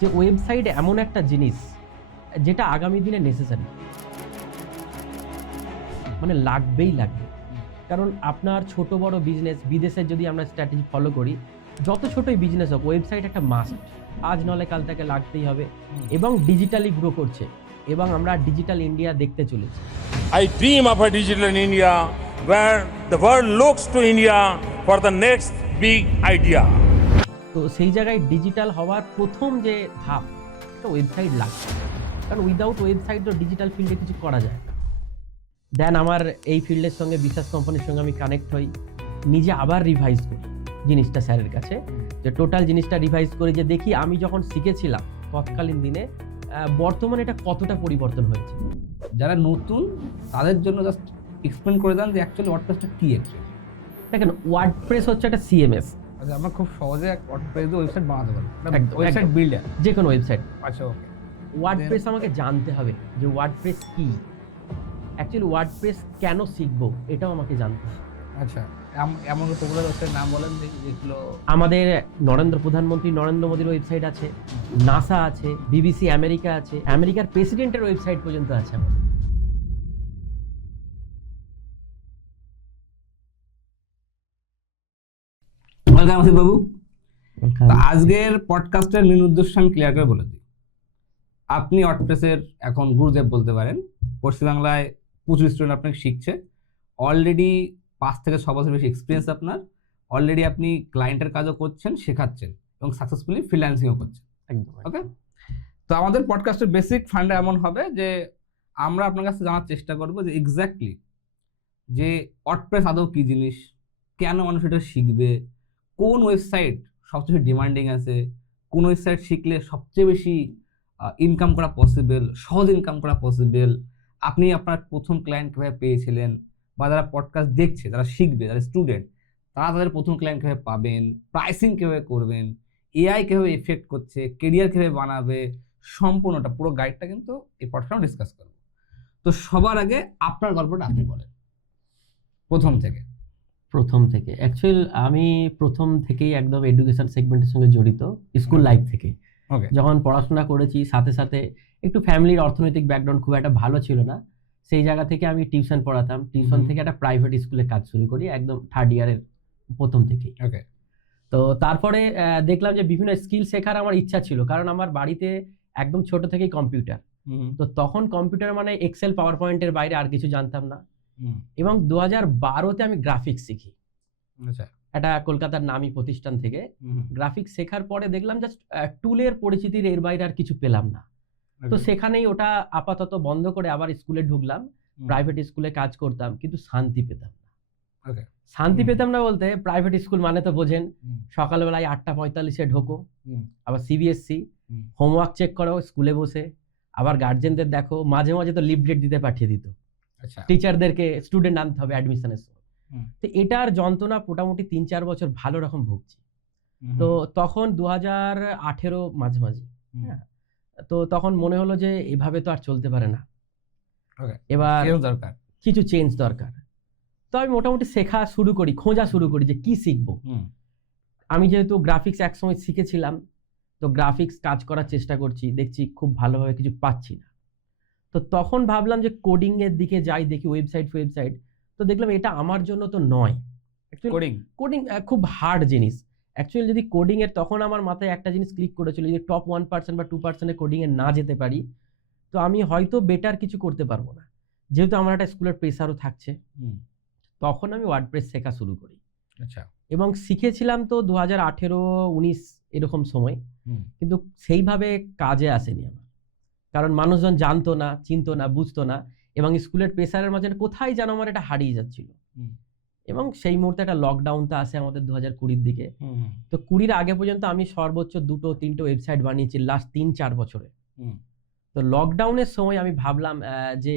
যে ওয়েবসাইট এমন একটা জিনিস যেটা আগামী দিনে নেসেসারি, মানে লাগবেই লাগবে। কারণ আপনার ছোট বড় বিজনেস, বিদেশের যদি আমরা স্ট্র্যাটেজি ফলো করি, যত ছোটই বিজনেস হোক ওয়েবসাইট একটা মাস্ট, আজ নলে কাল তাকে লাগতেই হবে। এবং ডিজিটালি গ্রো করছে, এবং আমরা ডিজিটাল ইন্ডিয়া দেখতে চলেছি। I dream of a digital India where the world looks to India for the next big idea. তো সেই জায়গায় ডিজিটাল হওয়ার প্রথম যে ধাপ, একটা ওয়েবসাইট লাগবে। কারণ উইদাউট ওয়েবসাইট তো ডিজিটাল ফিল্ডে কিছু করা যায় না। দেন আমার এই ফিল্ডের সঙ্গে বিশ্বাস কোম্পানির সঙ্গে আমি কানেক্ট হই, নিজে আবার রিভাইজ করি জিনিসটা স্যারের কাছে, যে টোটাল জিনিসটা রিভাইজ করি, যে দেখি আমি যখন শিখেছিলাম তৎকালীন দিনে বর্তমানে এটা কতটা পরিবর্তন হয়েছে। যারা নতুন তাদের জন্য জাস্ট এক্সপ্লেন করে দেন যে অ্যাকচুয়ালি ওয়ার্ডপ্রেসটা কি অ্যাকচুয়ালি। দেখেন, ওয়ার্ডপ্রেস হচ্ছে একটা সিএমএস। আচ্ছা, আমরা খুব সহজে ওয়ার্ডপ্রেস দিয়ে ওয়েবসাইট বানাতে পারি, একদম, ওয়েবসাইট একদম। বিল্ডার। যে কোনো ওয়েবসাইট। আচ্ছা, ওকে। ওয়ার্ডপ্রেস আমাকে জানতে হবে যে ওয়ার্ডপ্রেস কি, অ্যাকচুয়ালি ওয়ার্ডপ্রেস কেন শিখবো এটাও আমাকে জানতে হবে। আচ্ছা, এমন পপুলার ওয়েবসাইট নাম বলেন যেগুলো। আমাদের প্রধানমন্ত্রী নরেন্দ্র মোদীর ওয়েবসাইট আছে, নাসা আছে, বিবিসি আমেরিকা আছে, আমেরিকার প্রেসিডেন্টের ওয়েবসাইট পর্যন্ত আছে আমাদের। ওয়েলকাম আসিফ বাবু। তো আজকের পডকাস্টের মেন উদ্দেশ্য আমি ক্লিয়ার করে বলে দিই। আপনি ওয়ার্ডপ্রেসের এখন গুরুদেব বলতে পারেন। পশ্চিমবাংলায় প্রচুর স্টুডেন্ট আপনাকে শিখছে। অলরেডি 5 থেকে 6 বছর বেশি এক্সপিরিয়েন্স আপনার। অলরেডি আপনি ক্লায়েন্টের কাজও করছেন, শেখাচ্ছেন এবং সাকসেসফুলি ফ্রিল্যান্সিংও করছেন। একদম। ওকে। তো আমাদের পডকাস্টের বেসিক ফান্ডা এমন হবে যে আমরা আপনার কাছে জানার চেষ্টা করব যে এক্স্যাক্টলি যে ওয়ার্ডপ্রেস আদৌ কী জিনিস, কেন মানুষ এটা শিখবে, কোন ওয়েবসাইট সবচেয়ে ডিমান্ডিং আছে, কোন ওয়েবসাইট শিখলে সবচেয়ে বেশি ইনকাম করা পসিবল, সহজ ইনকাম করা পসিবল, আপনি আপনার প্রথম ক্লায়েন্ট কীভাবে পেয়েছিলেন, বা যারা পডকাস্ট দেখছে, যারা শিখবে, যারা স্টুডেন্ট, তারা তাদের প্রথম ক্লায়েন্ট কীভাবে পাবেন, প্রাইসিং কীভাবে করবেন, এআই কীভাবে এফেক্ট করছে, কেরিয়ার কীভাবে বানাবে, সম্পূর্ণটা পুরো গাইডটা কিন্তু এই পডকাস্টে ডিসকাস করবো। তো সবার আগে আপনার গল্পটা আপনি বলেন প্রথম থেকে। অ্যাকচুয়াল আমি প্রথম থেকেই একদম এডুকেশন সেগমেন্টের সঙ্গে জড়িত, স্কুল লাইফ থেকে। ওকে। যখন পড়াশোনা করেছি, সাথে সাথে একটু ফ্যামিলির অর্থনৈতিক ব্যাকগ্রাউন্ড খুব একটা ভালো ছিল না, সেই জায়গা থেকে আমি টিউশন পড়াতাম। টিউশন থেকে একটা প্রাইভেট স্কুলে কাজ শুরু করি একদম 3rd ইয়ারের প্রথম থেকেই। ওকে। তো তারপরে দেখলাম যে বিভিন্ন স্কিল শেখার আমার ইচ্ছা ছিল, কারণ আমার বাড়িতে একদম ছোট থেকেই কম্পিউটার। তো তখন কম্পিউটার মানে এক্সেল, পাওয়ার পয়েন্টের বাইরে আর কিছু জানতাম না। এবং 2012-তে আমি গ্রাফিক্স শিখি, আচ্ছা। একটা কলকাতার নামী প্রতিষ্ঠান থেকে। গ্রাফিক্স শেখার পরে দেখলাম জাস্ট টুলের পরিচিতির এর বাইরে আর কিছু পেলাম না। তো সেখানেই ওটা আপাতত বন্ধ করে আবার স্কুলে ঢুকলাম। প্রাইভেট স্কুলে কাজ করতাম, কিন্তু শান্তি পেতাম না। শান্তি পেতাম না বলতে, প্রাইভেট স্কুল মানে তো বোঝেন, সকালবেলায় 8:45-এ ঢোকো, আবার সিবিএসসি, হোমওয়ার্ক চেক করো স্কুলে বসে, আবার গার্জেনদের দেখো, মাঝে মাঝে তো লিফলেট দিতে পাঠিয়ে দিত টিচারদেরকে, স্টুডেন্ট আনতে হবে অ্যাডমিশনের সময়। তো এটার যন্ত্রণা মোটামুটি 3-4 বছর ভালো রকম ভুগছি। তো তখন 2018 মাঝামাঝি, তো তখন মনে হলো যে এভাবে তো আর চলতে পারে না, এবার কিছু চেঞ্জ দরকার। তো আমি মোটামুটি শেখা শুরু করি, খোঁজা শুরু করি যে কি শিখবো। আমি যেহেতু গ্রাফিক্স একসময় শিখেছিলাম, তো গ্রাফিক্স কাজ করার চেষ্টা করছি, দেখছি খুব ভালোভাবে কিছু পাচ্ছি না। তো তখন ভাবলাম যে কোডিং এর দিকে যাই, দেখি ওয়েবসাইট, তো দেখলাম এটা আমার জন্য তো নয়। কোডিং খুব হার্ড জিনিস অ্যাকচুয়ালি। যদি কোডিং এর, তখন আমার মাথায় একটা জিনিস ক্লিক করেছিল, যদি টপ 1% বা 2% কোডিং এ না যেতে পারি, তো আমি হয়তো বেটার কিছু করতে পারবো না, যেহেতু আমার একটা স্কুলের প্রেসারও থাকছে। তখন আমি ওয়ার্ডপ্রেস শেখা শুরু করি। আচ্ছা। এবং শিখেছিলাম তো 2018-19 এরকম সময়, কিন্তু সেইভাবে কাজে আসেনি আমার, কারণ মানুষজন জানতো না, চিনতো না, বুঝতো না, এবং স্কুলের প্রেসারের মাঝে কোথায় যেন আমার এটা হারিয়ে যাচ্ছিল। এবং সেই মুহূর্তে একটা লকডাউনটা আসে আমাদের 2020-র দিকে। তো 20-র আগে পর্যন্ত আমি সর্বোচ্চ 2-3টে ওয়েবসাইট বানিয়েছি লাস্ট 3-4 বছরে। তো লকডাউনের সময় আমি ভাবলাম যে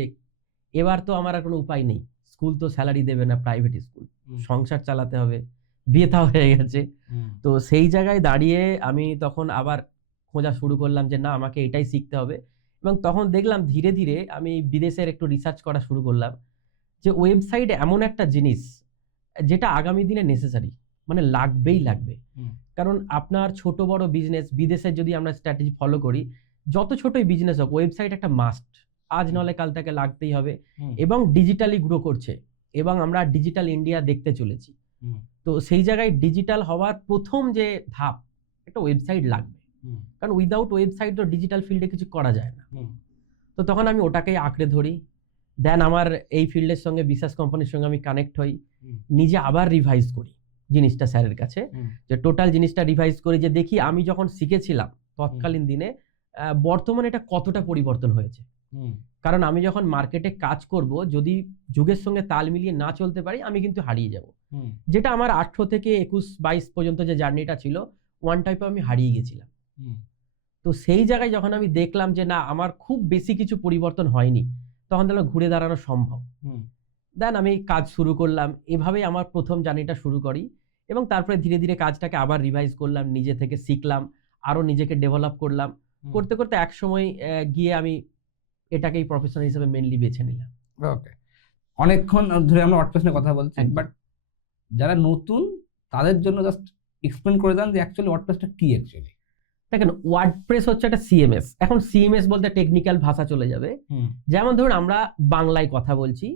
এবার তো আমার আর কোনো উপায় নেই, স্কুল তো স্যালারি দেবে না, প্রাইভেট স্কুল, সংসার চালাতে হবে, বিয়ে থা হয়ে গেছে। তো সেই জায়গায় দাঁড়িয়ে আমি তখন আবার খোঁজা শুরু করলাম যে না, আমাকে এটাই শিখতে হবে। এবং তখন দেখলাম ধীরে ধীরে আমি বিদেশের একটু রিসার্চ করা শুরু করলাম, যে ওয়েবসাইট এমন একটা জিনিস যেটা আগামী দিনে নেসেসারি, মানে লাগবেই লাগবে। কারণ আপনার ছোট বড় বিজনেস, বিদেশে যদি আমরা স্ট্র্যাটেজি ফলো করি, যত ছোটই বিজনেস হোক ওয়েবসাইট একটা মাস্ট, আজ নলে কাল তাকে লাগতেই হবে। এবং ডিজিটালি গ্রো করছে, এবং আমরা ডিজিটাল ইন্ডিয়া দেখতে চলেছি। তো সেই জায়গায় ডিজিটাল হওয়ার প্রথম যে ধাপ, একটা ওয়েবসাইট লাগবে, কারণ উইদাউট ওয়েবসাইট তো ডিজিটাল ফিল্ডে কিছু করা যায় না। তো তখন আমি ওটাকেই আঁকড়ে ধরি। দেন আমার এই ফিল্ডের সঙ্গে বিশ্বাস কোম্পানির সঙ্গে আমি কানেক্ট হই, নিজে আবার রিভাইজ করি জিনিসটা স্যারের কাছে, যে টোটাল জিনিসটা রিভাইজ করি, যে দেখি আমি যখন শিখেছিলাম তৎকালীন দিনে বর্তমানে এটা কতটা পরিবর্তন হয়েছে। কারণ আমি যখন মার্কেটে কাজ করব, যদি যুগের সঙ্গে তাল মিলিয়ে না চলতে পারি, আমি কিন্তু হারিয়ে যাব। যেটা আমার 18 থেকে 21-22 পর্যন্ত যে জার্নিটা ছিল, ওয়ান টাইপে আমি হারিয়ে গেছিলাম। তো সেই জায়গায় যখন আমি দেখলাম যে না, আমার খুব বেশি কিছু পরিবর্তন হয়নি, তখন তাহলে ঘুরে দাঁড়ানো সম্ভব। দেন আমি কাজ শুরু করলাম, এভাবেই আমার প্রথম জার্নিটা শুরু করি, এবং তারপরে ধীরে ধীরে কাজটাকে আবার রিভাইজ করলাম, নিজে থেকে শিখলাম, আরো নিজেকে ডেভেলপ করলাম। করতে করতে এক সময় গিয়ে আমি এটাকেই প্রফেশন হিসেবে মেইনলি বেছে নিলাম। ওকে, অনেকক্ষণ ধরে আমরা ওয়ার্ডপ্রেস নিয়ে কথা বলছি, বাট যারা নতুন তাদের জন্য জাস্ট এক্সপ্লেন করে দেন যে অ্যাকচুয়ালি ওয়ার্ডপ্রেসটা কি। অ্যাকচুয়ালি দেখেন, ওয়ার্ডপ্রেস হচ্ছে একটা সিএমএস। এখন সিএমএস বলতে টেকনিক্যাল ভাষা চলে যাবে। যেমন ধরুন আমরা বাংলায় কথা বলছি,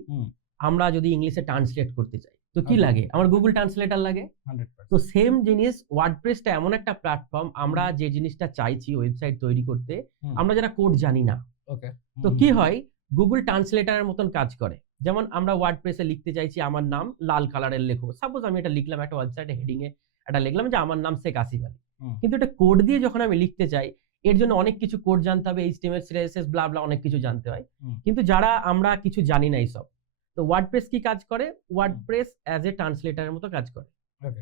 আমরা যদি ইংলিশে ট্রান্সলেট করতে চাই তো কি লাগে? আমার গুগল ট্রান্সলেটর লাগে। তো সেম জিনিস, ওয়ার্ডপ্রেসটা এমন একটা প্ল্যাটফর্ম, আমরা যে জিনিসটা চাইছি ওয়েবসাইট তৈরি করতে, আমরা যারা কোড জানি না, তো কি হয়, গুগল ট্রান্সলেটরের মতন কাজ করে। যেমন আমরা ওয়ার্ডপ্রেসে লিখতে চাইছি আমার নাম লাল কালারের লেখো, সাপোজ আমি এটা লিখলাম, একটা ওয়েবসাইটে হেডিং এ এটা লিখলাম যে আমার নাম শেখ আসিফ আলী, কিন্তু এটা কোড দিয়ে যখন আমি লিখতে চাই, এর জন্য অনেক কিছু কোড জানতে হবে, এইচটিএমএল সিএসএস ব্লা ব্লা অনেক কিছু জানতে হয়। কিন্তু যারা আমরা কিছু জানি না এইসব, তো ওয়ার্ডপ্রেস কি কাজ করে? ওয়ার্ডপ্রেস অ্যাজ এ ট্রান্সলেটরের মতো কাজ করে।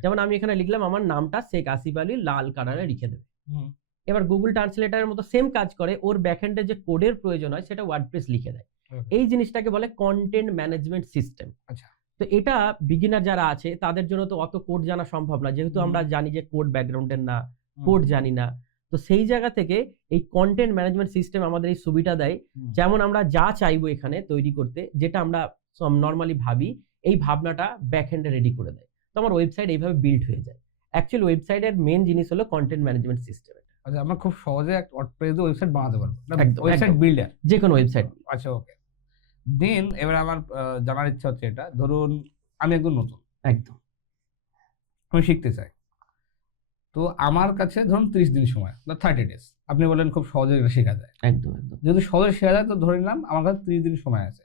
যেমন আমি এখানে লিখলাম আমার নামটা শেখ আসিফ আলী, লাল কালারে লিখে দেবে। এবার গুগল ট্রান্সলেটরের মতো সেম কাজ করে, ওর ব্যাকএন্ডে যে কোডের প্রয়োজন হয় সেটা ওয়ার্ডপ্রেস লিখে দেয়। এই জিনিসটাকে বলে কন্টেন্ট ম্যানেজমেন্ট সিস্টেম। আচ্ছা, তো এটা বিগিনার যারা আছে তাদের জন্য তো অত কোড জানা সম্ভব না, যেহেতু আমরা জানি যে কোড ব্যাকগ্রাউন্ডের না, কোড জানি না। তো সেই জায়গা থেকে এই কন্টেন্ট ম্যানেজমেন্ট সিস্টেম আমাদের এই সুবিধা দেয়, যেমন আমরা যা চাইবো এখানে তৈরি করতে, যেটা আমরা নর্মালি ভাবি, এই ভাবনাটা ব্যাকএন্ডে রেডি করে দেয়। তো আমার ওয়েবসাইট এইভাবে বিল্ড হয়ে যায়। অ্যাকচুয়ালি ওয়েবসাইটের মেন জিনিস হলো কন্টেন্ট ম্যানেজমেন্ট সিস্টেম। আচ্ছা, আমরা খুব সহজে একটা ওয়ার্ডপ্রেস দিয়ে ওয়েবসাইট বানাতে পারবো, একদম, ওয়েবসাইট একদম। বিল্ডার, যে কোনো ওয়েবসাইট। আচ্ছা, ওকে। দেন এবার আমার জানার ইচ্ছা হচ্ছে, এটা ধরুন আমি একদম নতুন, একদম আমি শিখতে চাই, তো আমার কাছে ধরুন 30 দিন সময়, 30 ডেজ, আপনি বলেন খুব সহজে এটা শেখা যায়। একদম একদম। যদি সহজে শেখা যায়, তো ধরে নিলাম আমার কাছে 30 দিন সময় আছে,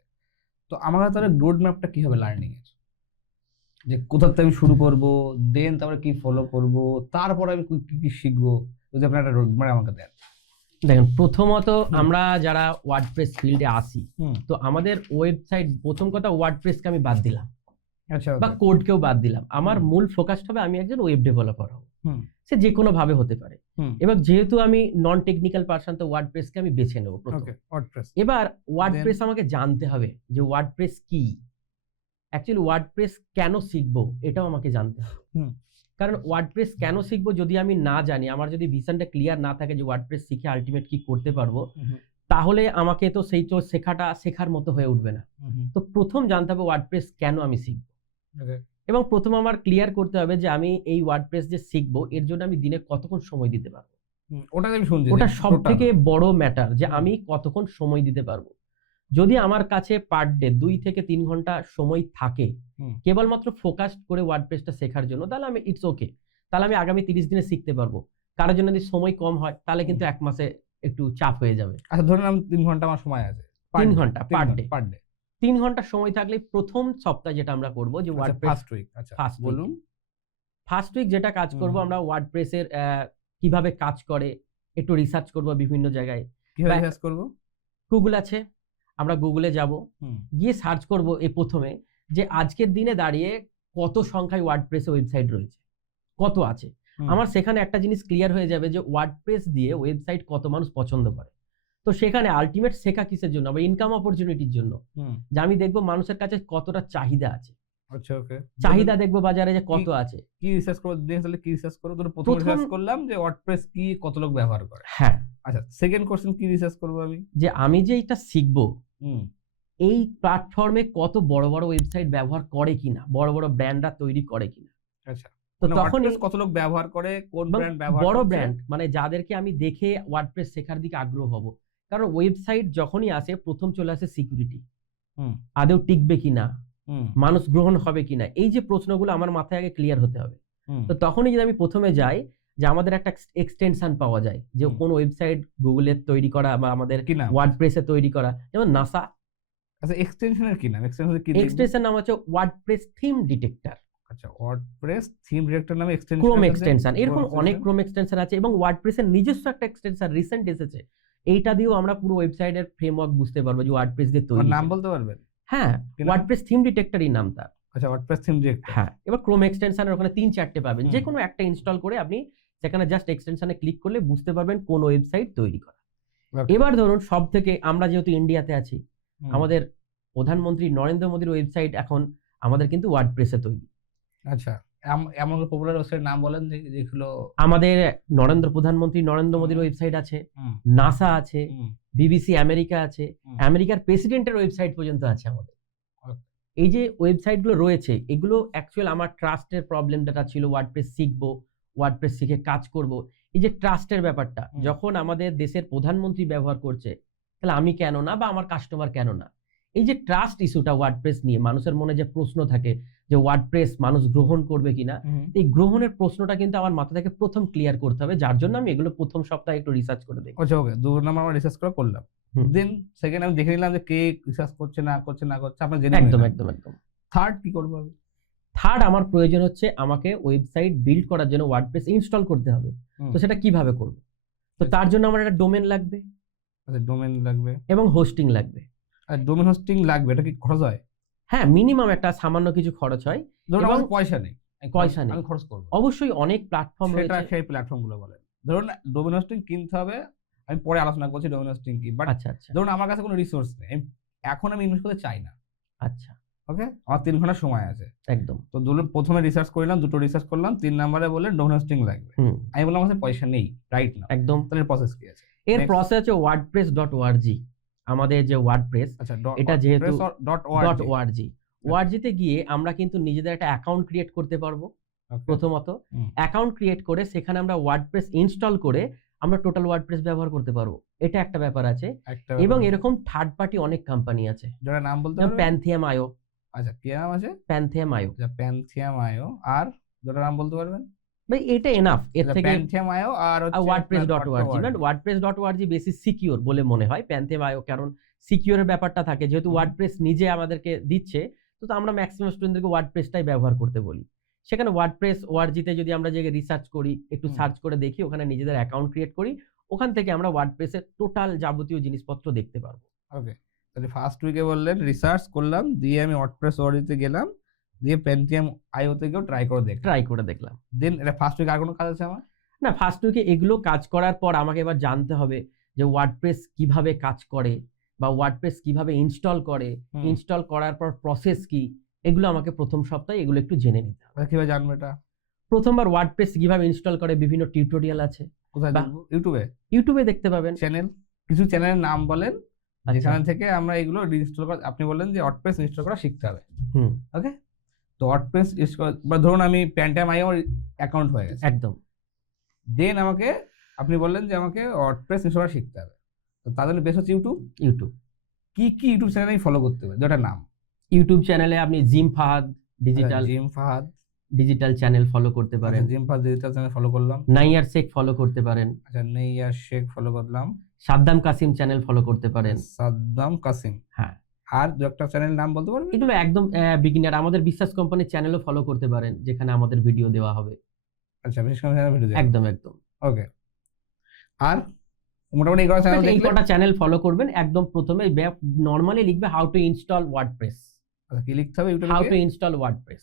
তো আমার কাছে তাহলে রোড ম্যাপটা কি হবে লার্নিং এর, যে কোথা থেকে আমি শুরু করব, দেন তারপরে কি ফলো করব, তারপর আমি কি কি শিখবো, যদি আপনার একটা রোড ম্যাপ আমাকে দেন। দেখেন, প্রথমত আমরা যারা ওয়ার্ডপ্রেস ফিল্ডে আসি, তো আমাদের ওয়েবসাইট, প্রথম কথা ওয়ার্ডপ্রেসকে আমি বাদ দিলাম, আচ্ছা, বা কোডকেও বাদ দিলাম। আমার মূল ফোকাসটা হবে আমি একজন ওয়েব ডেভেলপার হব, সে যে কোনো ভাবে হতে পারে। এবার যেহেতু আমি নন টেকনিক্যাল পারসন, তো ওয়ার্ডপ্রেসকে আমি বেছে নেব প্রথম। এবার ওয়ার্ডপ্রেস আমাকে জানতে হবে যে ওয়ার্ডপ্রেস কি, অ্যাকচুয়ালি ওয়ার্ডপ্রেস কেন শিখবো এটাও আমাকে জানতে হবে। কারণ ওয়ার্ডপ্রেস কেন শিখবো যদি আমি না জানি, আমার যদি ভিশনটা ক্লিয়ার না থাকে যে ওয়ার্ডপ্রেস শিখে আলটিমেট কি করতে পারবো, তাহলে আমাকে তো সেই তো শেখাটা শেখার মতো হয়ে উঠবে না। তো প্রথম জানতে হবে ওয়ার্ডপ্রেস কেন আমি শিখবো, এবং প্রথম আমার ক্লিয়ার করতে হবে যে আমি এই ওয়ার্ডপ্রেস যে শিখবো এর জন্য আমি দিনে কতক্ষণ সময় দিতে পারবো। ওটা সব থেকে বড় ম্যাটার, যে আমি কতক্ষণ সময় দিতে পারবো। যদি আমার কাছে পার ডে 2 থেকে 3 ঘন্টা সময় থাকে কেবলমাত্র ফোকাস করে ওয়ার্ডপ্রেসটা শেখার জন্য, তাহলে আমি ইটস ওকে, তাহলে আমি আগামী 30 দিনে শিখতে পারবো। কারোর জন্য যদি সময় কম হয় তাহলে কিন্তু 1 মাসে একটু চাপ হয়ে যাবে। আচ্ছা, ধরুন 3 ঘন্টা আমার সময় আছে, 3 ঘন্টা পার ডে। 3 ঘন্টা সময় থাকলে প্রথম সপ্তাহে যেটা আমরা করব যে ওয়ার্ডপ্রেস ফার্স্ট উইক। আচ্ছা, বলুন। ফার্স্ট উইক যেটা কাজ করব, আমরা ওয়ার্ডপ্রেসের কিভাবে কাজ করে একটু রিসার্চ করব বিভিন্ন জায়গায়। কিভাবে রিসার্চ করব? গুগল আছে, আমরা গুগলে যাব, গিয়ে সার্চ করব এই প্রথমে যে আজকের দিনে দাঁড়িয়ে কত সংখ্যায় ওয়ার্ডপ্রেসে ওয়েবসাইট রয়েছে, কত আছে। আমার সেখানে একটা জিনিস ক্লিয়ার হয়ে যাবে যে ওয়ার্ডপ্রেস দিয়ে ওয়েবসাইট কত মানুষ পছন্দ করে। তো সেখানে আলটিমেট শেখা কিসের জন্য, বা ইনকাম অপরচুনিটির জন্য, যে আমি দেখবো মানুষের কাছে কতটা চাহিদা আছে। আচ্ছা, ওকে, চাহিদা দেখবো বাজারে যে কত আছে। কি রিসার্চ করব? তাহলে কি রিসার্চ করব? ধরো প্রথম রিসার্চ করলাম যে ওয়ার্ডপ্রেস কি, কত লোক ব্যবহার করে। হ্যাঁ, আচ্ছা, সেকেন্ড কোশ্চেন কি রিসার্চ করব আমি, যে আমি যে এটা শিখবো এই প্ল্যাটফর্মে কত বড় বড় ওয়েবসাইট ব্যবহার করে কিনা, বড় বড় ব্র্যান্ডরা তৈরি করে কিনা। আচ্ছা, তো তো তখন কত লোক ব্যবহার করে, কোন ব্র্যান্ড ব্যবহার বড় করছে? ব্র্যান্ড, মানে যাদেরকে আমি দেখে ওয়ার্ডপ্রেস শেখার দিকে আগ্রহ হব। কারণ ওয়েবসাইট যখনই আসে প্রথম চলে আসে সিকিউরিটি, আদৌ টিকবে কিনা, মানুষ গ্রহণ হবে কিনা, এই যে প্রশ্নগুলো আমার মাথায় আগে ক্লিয়ার হতে হবে। তো তখনই যদি আমি প্রথমে যাই যে আমাদের একটা এক্সটেনশন পাওয়া যায় যে কোন ওয়েবসাইট গুগলের তৈরি করা বা আমাদের কি নাম? ওয়ার্ডপ্রেসে তৈরি করা, যেমন নাসা। আচ্ছা, এক্সটেনশনের কি নাম? এক্সটেনশন কি? এক্সটেনশন নাম হচ্ছে ওয়ার্ডপ্রেস থিম ডিটেক্টর। আচ্ছা, ওয়ার্ডপ্রেস থিম ডিটেক্টর নামে এক্সটেনশন, ক্রোম এক্সটেনশন, এরকম অনেক ক্রোম এক্সটেনশন আছে এবং ওয়ার্ডপ্রেসের নিজস্ব একটা এক্সটেনশন রিসেন্ট এসেছে। এইটা দিয়েও আমরা পুরো ওয়েবসাইটের ফ্রেমওয়ার্ক বুঝতে পারবো যে ওয়ার্ডপ্রেস দিয়ে তৈরি। নাম বলতে পারবেন? হ্যাঁ, কি নাম? ওয়ার্ডপ্রেস থিম ডিটেক্টরই নাম তার। আচ্ছা, ওয়ার্ডপ্রেস থিম ডিটেক্টর। হ্যাঁ, এবার ক্রোম এক্সটেনশনের ওখানে 3-4টে পাবেন, যে কোনো একটা ইনস্টল করে আপনি সেখানে জাস্ট এক্সটেনশনে ক্লিক করলে বুঝতে পারবেন কোন ওয়েবসাইট তৈরি করা। এবার ধরুন সব থেকে, আমরা যেহেতু ইন্ডিয়াতে আছি, আমাদের প্রধানমন্ত্রী নরেন্দ্র মোদীর ওয়েবসাইট এখন আমাদের কিন্তু ওয়ার্ডপ্রেসে তৈরি। আচ্ছা, এমন পপুলার ওয়েবসাইট নাম বলেন যেগুলো। আমাদের প্রধানমন্ত্রী নরেন্দ্র মোদীর ওয়েবসাইট আছে, নাসা আছে, বিবিসি আমেরিকা আছে, আমেরিকার প্রেসিডেন্টের ওয়েবসাইট পর্যন্ত আছে আমাদের। এই যে ওয়েবসাইটগুলো রয়েছে, এগুলো অ্যাকচুয়াল আমার ট্রাস্টের প্রবলেমটা ছিল, ওয়ার্ডপ্রেস শিখবো, ওয়ার্ডপ্রেস শিখে কাজ করব, এই যে ট্রাস্টের ব্যাপারটা যখন আমাদের দেশের প্রধানমন্ত্রী ব্যবহার করছে, তাহলে আমি কেন না, বা আমার কাস্টমার কেন না। এই যে ট্রাস্ট ইস্যুটা ওয়ার্ডপ্রেস নিয়ে মানুষের মনে যে প্রশ্ন থাকে যে ওয়ার্ডপ্রেস মানুষ গ্রহণ করবে কিনা, এই গ্রহণের প্রশ্নটা কিন্তু আমার মাথা থেকে প্রথম ক্লিয়ার করতে হবে, যার জন্য আমি এগুলো প্রথম সপ্তাহে একটু রিসার্চ করে দেখি। আচ্ছা, ওকে, 2 নাম্বার আমরা রিসার্চ করে করলাম, দেন সেকেন্ড আমি দেখে নিলাম যে কে রিসার্চ করছে না করছে আপনি জেনে একদম নিলেন। একদম একদম। থার্ড কি করব আমি? থার্ড আমার প্রয়োজন হচ্ছে আমাকে ওয়েবসাইট বিল্ড করার জন্য ওয়ার্ডপ্রেস ইনস্টল করতে হবে। তো সেটা কিভাবে করব? তো তার জন্য আমার একটা ডোমেন লাগবে। আচ্ছা, ডোমেন লাগবে এবং হোস্টিং লাগবে। আর ডোমেন হোস্টিং লাগবে, এটা কি খরচ হয়? হ্যাঁ, মিনিমাম একটা সামান্য কিছু খরচ হয়। ধরুন এবং আমার পয়সা নেই, আমি খরচ করব। অবশ্যই অনেক প্ল্যাটফর্ম সেটা রয়েছে। সেই প্ল্যাটফর্মগুলো বলেন। ধরুন ডোমেন হোস্টিং কিনতে হবে, আমি পরে আলোচনা করছি ডোমেন হোস্টিং কি, বাট আচ্ছা আচ্ছা ধরুন আমার কাছে কোনো রিসোর্স নেই, এখন আমি ইনভেস্ট করতে চাই না। আচ্ছা, ওকে, আমার 3 ঘন্টা সময় আছে। একদম। তো ধরুন প্রথমে রিসার্চ করলাম, 2টো রিসার্চ করলাম, 3 নম্বরে বললেন ডোমেন হোস্টিং লাগবে। আমি বললাম আমার কাছে পয়সা নেই রাইট না, একদম। তাহলে প্রসেস কি আছে? এর প্রসেস হচ্ছে wordpress.org। আমাদের যে ওয়ার্ডপ্রেস, আচ্ছা, এটা যেহেতু .org, ওয়ার্ডজিতে গিয়ে আমরা কিন্তু নিজেদের একটা অ্যাকাউন্ট ক্রিয়েট করতে পারবো। প্রথমত অ্যাকাউন্ট ক্রিয়েট করে সেখানে আমরা ওয়ার্ডপ্রেস ইনস্টল করে আমরা টোটাল ওয়ার্ডপ্রেস ব্যবহার করতে পারবো, এটা একটা ব্যাপার আছে। এবং এরকম থার্ড পার্টি অনেক কোম্পানি আছে, যারা নাম বলতে যেমন পারবেন? প্যানথিয়াম.io। আচ্ছা, কি নাম আছে? প্যানথিয়াম.io। আচ্ছা, প্যানথিয়াম.io। আর যারা নাম বলতে পারবেন? ভাই এটা এনাফ, এর থেকে। প্যানথিয়াম.io আর হচ্ছে wordpress.org, মানে wordpress.org বেশি সিকিউর বলে মনে হয়। প্যানথিয়াম.io কারণ সিকিউরের ব্যাপারটা থাকে, যেহেতু ওয়ার্ডপ্রেস নিজে আমাদেরকে দিচ্ছে, তো আমরা ম্যাক্সিমাম স্টুডেন্টদেরকে ওয়ার্ডপ্রেসটাই ব্যবহার করতে বলি। সেখানে wordpress.org তে যদি আমরা যে রিসার্চ করি, একটু সার্চ করে দেখি, ওখানে নিজেদের অ্যাকাউন্ট ক্রিয়েট করি, ওখান থেকে আমরা ওয়ার্ডপ্রেসের টোটাল যাবতীয় জিনিসপত্র দেখতে পারবো। ওকে, তাহলে ফার্স্ট উইকে বললেন রিসার্চ করলাম, দিয়ে আমি wordpress.org তে গেলাম, দিয়ে প্যানথিয়াম.io তে গিয়েও ট্রাই করে দেখলাম। দেন এটা ফার্স্ট উইকে আর কোনো কাজ আছে আমার? না, ফার্স্ট উইকে এগুলো কাজ করার পর আমাকে এবার জানতে হবে যে ওয়ার্ডপ্রেস কিভাবে কাজ করে, বা ওয়ার্ডপ্রেস কিভাবে ইনস্টল করে, ইনস্টল করার পর প্রসেস কি, এগুলো আমাকে প্রথম সপ্তাহে এগুলো একটু জেনে নিতে হবে। কিভাবে জানবো এটা? প্রথমবার ওয়ার্ডপ্রেস কিভাবে ইনস্টল করে বিভিন্ন টিউটোরিয়াল আছে। কোথায় দেখবো? ইউটিউবে দেখতে পাবেন। চ্যানেল, কিছু চ্যানেলের নাম বলেন যেখান থেকে আমরা এগুলো ইনস্টল করা। আপনি বললেন যে ওয়ার্ডপ্রেস ইনস্টল করা শিখতে হবে। ওকে, তো ওয়ার্ডপ্রেস বা ধরুন আমি প্যানথিয়াম.io অ্যাকাউন্ট হয়ে গেছে, একদম। দেন আমাকে আপনি বললেন যে আমাকে ওয়ার্ডপ্রেস ইনস্টল করা শিখতে হবে, তো তার জন্য বেশ হচ্ছে ইউটিউব। কি কি ইউটিউব চ্যানেল আমি ফলো করতে হবে, যেটা নাম? ইউটিউব চ্যানেলে আপনি gym Fahad digital channel follow করতে পারেন। Gym Fahad digital channel follow করলাম। নাইয়ার শেখ ফলো করতে পারেন। আচ্ছা, নাইয়ার শেখ ফলো করলাম। সাদ্দাম কাসিম চ্যানেল ফলো করতে পারেন। সাদ্দাম কাসিম, হ্যাঁ। আর দু একটা চ্যানেল নাম বলতে পারবেন? এগুলো একদম বিগিনার। আমাদের বিশ্বাস কোম্পানির চ্যানেলও ফলো করতে পারেন, যেখানে আমাদের ভিডিও দেওয়া হবে। আচ্ছা, বিশ্বাস কোম্পানির ভিডিও দেওয়া, একদম একদম। ওকে, আর মোটামুটি এই কটা চ্যানেল ফলো করবেন। একদম প্রথমে নরমালি লিখবে হাউ টু ইনস্টল ওয়ার্ডপ্রেস। আচ্ছা, কি লিখতে হবে ইউটিউবে? How to install WordPress.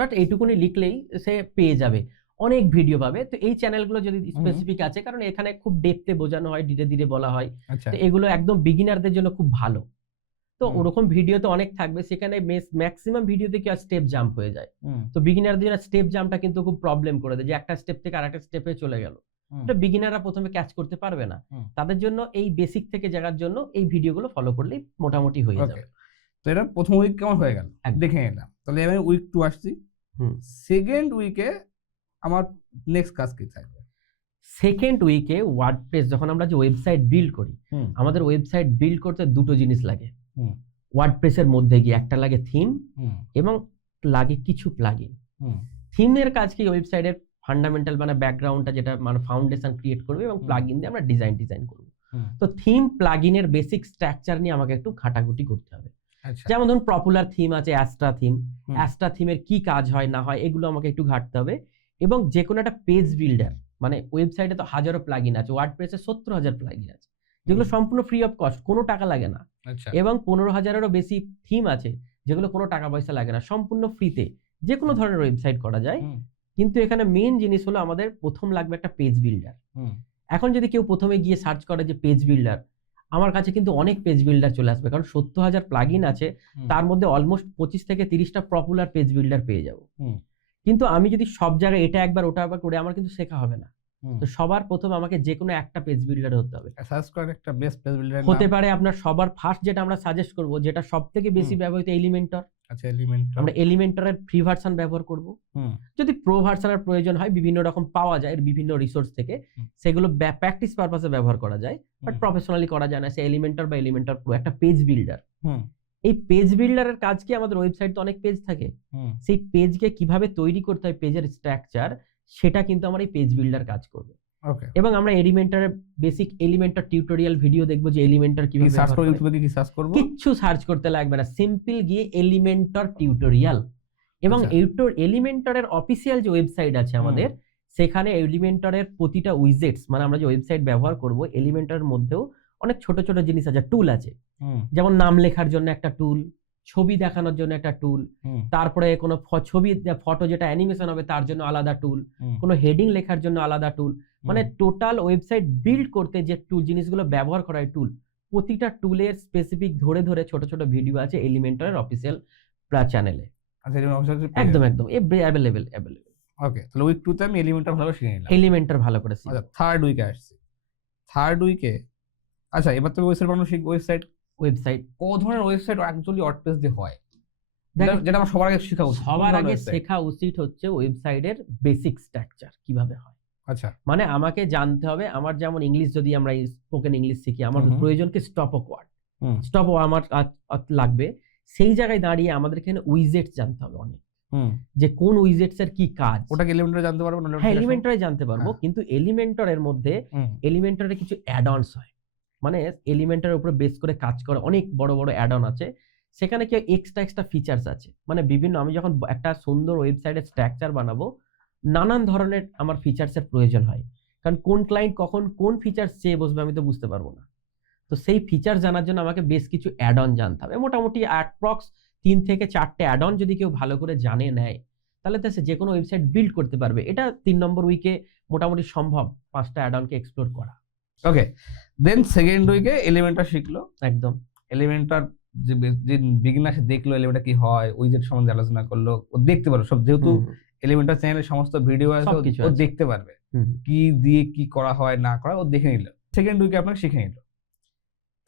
But এইটুকুনি লিখলেই সে পেয়ে যাবে, অনেক ভিডিও পাবে। তো এই চ্যানেলগুলো যদি স্পেসিফিক আছে, কারণ এখানে খুব ডেপথে বোঝানো হয়, ধীরে ধীরে বলা হয়, তো এগুলো একদম বিগিনারদের জন্য খুব ভালো। তো ওরকম ভিডিও তো অনেক থাকবে, সেখানে ম্যাক্সিমাম ভিডিওতে কি স্টেপ জাম্প হয়ে যায়। তো বিগিনারদের জন্য স্টেপ জাম্পটা কিন্তু খুব প্রবলেম করে দেয়, যে একটা স্টেপ থেকে আরেকটা স্টেপে চলে গেল, এটা বিগিনাররা প্রথমে ক্যাচ করতে পারবে না। তাদের জন্য এই বেসিক থেকে জানার জন্য এই ভিডিওগুলো ফলো করলেই মোটামুটি হয়ে যাবে। তো এটা প্রথম উইক কেমন হয়ে গেল দেখে নিলাম। তাহলে আমি উইক 2 আসছি, হুম। সেকেন্ড উইকে আমার নেক্সট কাজ কি থাকবে? সেকেন্ড উইকে ওয়ার্ডপ্রেস যখন আমরা যে ওয়েবসাইট বিল্ড করি, আমাদের ওয়েবসাইট বিল্ড করতে দুটো জিনিস লাগে ওয়ার্ডপ্রেসের মধ্যে গিয়ে। একটা লাগে থিম এবং লাগে কিছু প্লাগইন। থিমের কাজ কি ওয়েবসাইটের ফান্ডামেন্টাল মানে ব্যাকগ্রাউন্ডটা যেটা মানে ফাউন্ডেশন ক্রিয়েট করবে এবং প্লাগইন দিয়ে আমরা ডিজাইন করব। তো থিম প্লাগইনের বেসিক স্ট্রাকচার নিয়ে আমাকে একটু ঘাটাঘুটি করতে হবে। যেমন ধরুন পপুলার থিম আছে অ্যাস্ট্রা থিম, অ্যাস্ট্রা থিমের কি কাজ হয় না হয় এগুলো আমাকে একটু ঘাটতে হবে। এবং যে কোনো একটা পেজ বিল্ডার মানে ওয়েবসাইটে তো হাজারো প্লাগইন আছে, ওয়ার্ডপ্রেসে 70,000 প্লাগইন আছে যেগুলো সম্পূর্ণ ফ্রি অফ কস্ট, কোনো টাকা লাগে না। এবং 15,000-এরও বেশি থিম আছে যেগুলো কোনো টাকা পয়সা লাগে না, সম্পূর্ণ ফ্রিতে যে কোনো ধরনের ওয়েবসাইট করা যায়। কিন্তু এখানে মেন জিনিস হলো আমাদের প্রথম লাগবে একটা পেজ বিল্ডার। এখন যদি কেউ প্রথমে গিয়ে সার্চ করে যে পেজ বিল্ডার, আমার কাছে কিন্তু অনেক পেজ বিল্ডার চলে আসবে, কারণ 70,000 প্লাগইন আছে, তার মধ্যে অলমোস্ট 25 থেকে 30টা পপুলার পেজ বিল্ডার পেয়ে যাবো। কিন্তু আমি যদি সব জায়গায় এটা একবার ওটা একবার করে আমার কিন্তু শেখা হবে না। তো সবার প্রথম আমাকে যে কোনো একটা পেজ বিল্ডার হতে হবে। সার্চ করেন একটা বেস্ট পেজ বিল্ডার হতে পারে আপনার সবার ফার্স্ট যেটা আমরা সাজেস্ট করব, যেটা সবথেকে বেশি ব্যবহৃত, এলিমেন্টর। আচ্ছা, এলিমেন্টর। আমরা এলিমেন্টরের ফ্রি ভার্সন ব্যবহার করব। যদি প্রো ভার্সনের প্রয়োজন হয় বিভিন্ন রকম পাওয়া যায় এর বিভিন্ন রিসোর্স থেকে, সেগুলো প্র্যাকটিস পারপাসে ব্যবহার করা যায়, বাট প্রফেশনালি করা যায় না। সে এলিমেন্টর বা এলিমেন্টর প্রো একটা পেজ বিল্ডার। এই পেজ বিল্ডারের কাজ কি, আমাদের ওয়েবসাইট তো অনেক পেজ থাকে, সেই পেজকে কিভাবে তৈরি করতে হয়, পেজের স্ট্রাকচার, সেটা কিন্তু আমার এই পেজ বিল্ডার কাজ করবে। এবং আমরা এলিমেন্টরের বেসিক এলিমেন্টর টিউটোরিয়াল ভিডিও দেখবো যে এলিমেন্টর কিভাবে সার্চ করব। ইউটিউবে কি সার্চ করব? কিছু সার্চ করতে লাগবে না, সিম্পল গিয়ে এলিমেন্টর টিউটোরিয়াল। এবং এলিমেন্টরের অফিসিয়াল যে ওয়েবসাইট আছে আমাদের, সেখানে এলিমেন্টরের প্রতিটা উইজেটস মানে আমরা যে ওয়েবসাইট ব্যবহার করব, এলিমেন্টরের মধ্যেও অনেক ছোট ছোট জিনিস আছে, টুল আছে। যেমন নাম লেখার জন্য একটা টুল, ছবি দেখানোর জন্য একটা টুল, তারপরে কোনো ছবি ফটো যেটা অ্যানিমেশন হবে তার জন্য আলাদা টুল, কোনো হেডিং লেখার জন্য আলাদা টুল। মানে টোটাল ওয়েবসাইট বিল্ড করতে যে টুল জিনিসগুলো ব্যবহার করা হয় টুল, প্রতিটা টুলের স্পেসিফিক ধরে ধরে ছোট ছোট ভিডিও আছে এলিমেন্টরের অফিসিয়াল চ্যানেলে। একদম অ্যাভেলেবেল। ওকে, তাহলে উইক 2 তে আমি এলিমেন্টর ভালো শিখে নিলাম। এলিমেন্টর ভালো করে শিখি। আচ্ছা, থার্ড উইকে আসছি। থার্ড উইকে আচ্ছা, এবার তো ওয়েবসাইট বানানো শিখব। ওয়েবসাইট কোন ধরনের ওয়েবসাইট অ্যাকচুয়ালি ওয়ার্ডপ্রেস দিয়ে হয়, যেটা আমার সবার আগে শেখা উচিত? সবার আগে শেখা উচিত হচ্ছে ওয়েবসাইটের বেসিক স্ট্রাকচার কিভাবে হয়। আচ্ছা, মানে আমাকে জানতে হবে, আমার যেমন ইংলিশ যদি আমরা স্পোকেন ইংলিশ শিখি, আমার প্রয়োজন কি স্টপ ওয়ার্ড, স্টপ আমার লাগবে। সেই জায়গায় দাঁড়িয়ে আমাদের এখানে উইজেট জানতে হবে অনেক, যে কোন উইজেটস এর কি কাজ। ওটা কি এলিমেন্টরে জানতে পারবো? হ্যাঁ, এলিমেন্টরে জানতে পারবো। কিন্তু এলিমেন্টরের মধ্যে এলিমেন্টরে কিছু অ্যাড-অনস হয়, মানে এলিমেন্টরের উপর বেস করে কাজ করে অনেক বড় বড় অ্যাড-অন আছে। সেখানে কি এক্সট্রা ফিচার্স আছে, মানে বিভিন্ন, আমি যখন একটা সুন্দর ওয়েবসাইটের স্ট্রাকচার বানাবো, নানান ধরনের আমার ফিচার্সের প্রয়োজন হয়, কারণ কোন ক্লায়েন্ট কখন কোন ফিচার্স চেয়ে বসবে আমি তো বুঝতে পারবো না। তো সেই ফিচার জানার জন্য আমাকে বেশ কিছু অ্যাড-অন জানতে হবে। মোটামুটি অ্যাপ্রক্স 3 থেকে 4টে অ্যাড-অন যদি কেউ ভালো করে জানে নেয়, তাহলে তো সে যে কোনো ওয়েবসাইট বিল্ড করতে পারবে। এটা 3 নম্বর উইকে মোটামুটি সম্ভব 5টা অ্যাড-অনকে এক্সপ্লোর করা। ওকে, দেন সেকেন্ড উইকে এলিমেন্টর শিখলো। একদম, এলিমেন্টর যে বিগিনার দেখলো এলিমেন্টর কি হয়, উইজেট সম্বন্ধে আলোচনা করলো, ও দেখতে পারো সব, যেহেতু এলিমেন্টর চ্যানেলে সমস্ত ভিডিও আছে, ও দেখতে পারবে কি দিয়ে কি করা হয় না করা, ও দেখে নিল। সেকেন্ড উইকে আপনাকে শিখে নিল।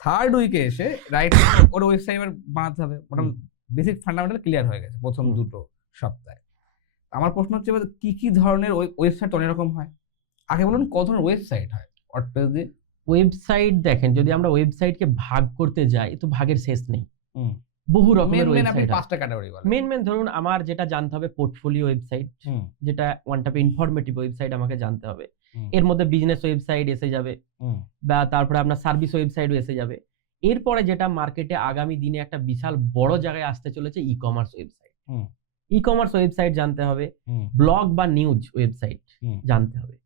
থার্ড উইকে এসে রাইট ওর ওয়েবসাইট বানাতে হবে। মোটামুটি বেসিক ফান্ডামেন্টাল ক্লিয়ার হয়ে গেছে প্রথম 2 সপ্তাহে। আমার প্রশ্ন হচ্ছে কি কি ধরনের ওয়েবসাইট অনেক রকম হয়। আগে বলুন কত ধরনের ওয়েবসাইট হয় ওয়ার্ডপ্রেস দিয়ে? ওয়েবসাইট দেখেন, যদি আমরা ওয়েবসাইটকে ভাগ করতে যাই তো ভাগের শেষ নেই, বহু রকমের ওয়েবসাইট। 5টা ক্যাটাগরি বলেন। মেন ধরুন আমার যেটা জানতে হবে পোর্টফোলিও ওয়েবসাইট, যেটা ওয়ান টাইপ ইনফরমেটিভ ওয়েবসাইট আমাকে জানতে হবে। এর মধ্যে বিজনেস ওয়েবসাইট এসে যাবে, বা তারপরে আপনার সার্ভিস ওয়েবসাইটও এসে যাবে। এরপরে যেটা মার্কেটে আগামী দিনে একটা বিশাল বড় জায়গায় আসতে চলেছে, e commerce website. E commerce website জানতে হবে, ব্লগ বা নিউজ ওয়েবসাইট জানতে হবে।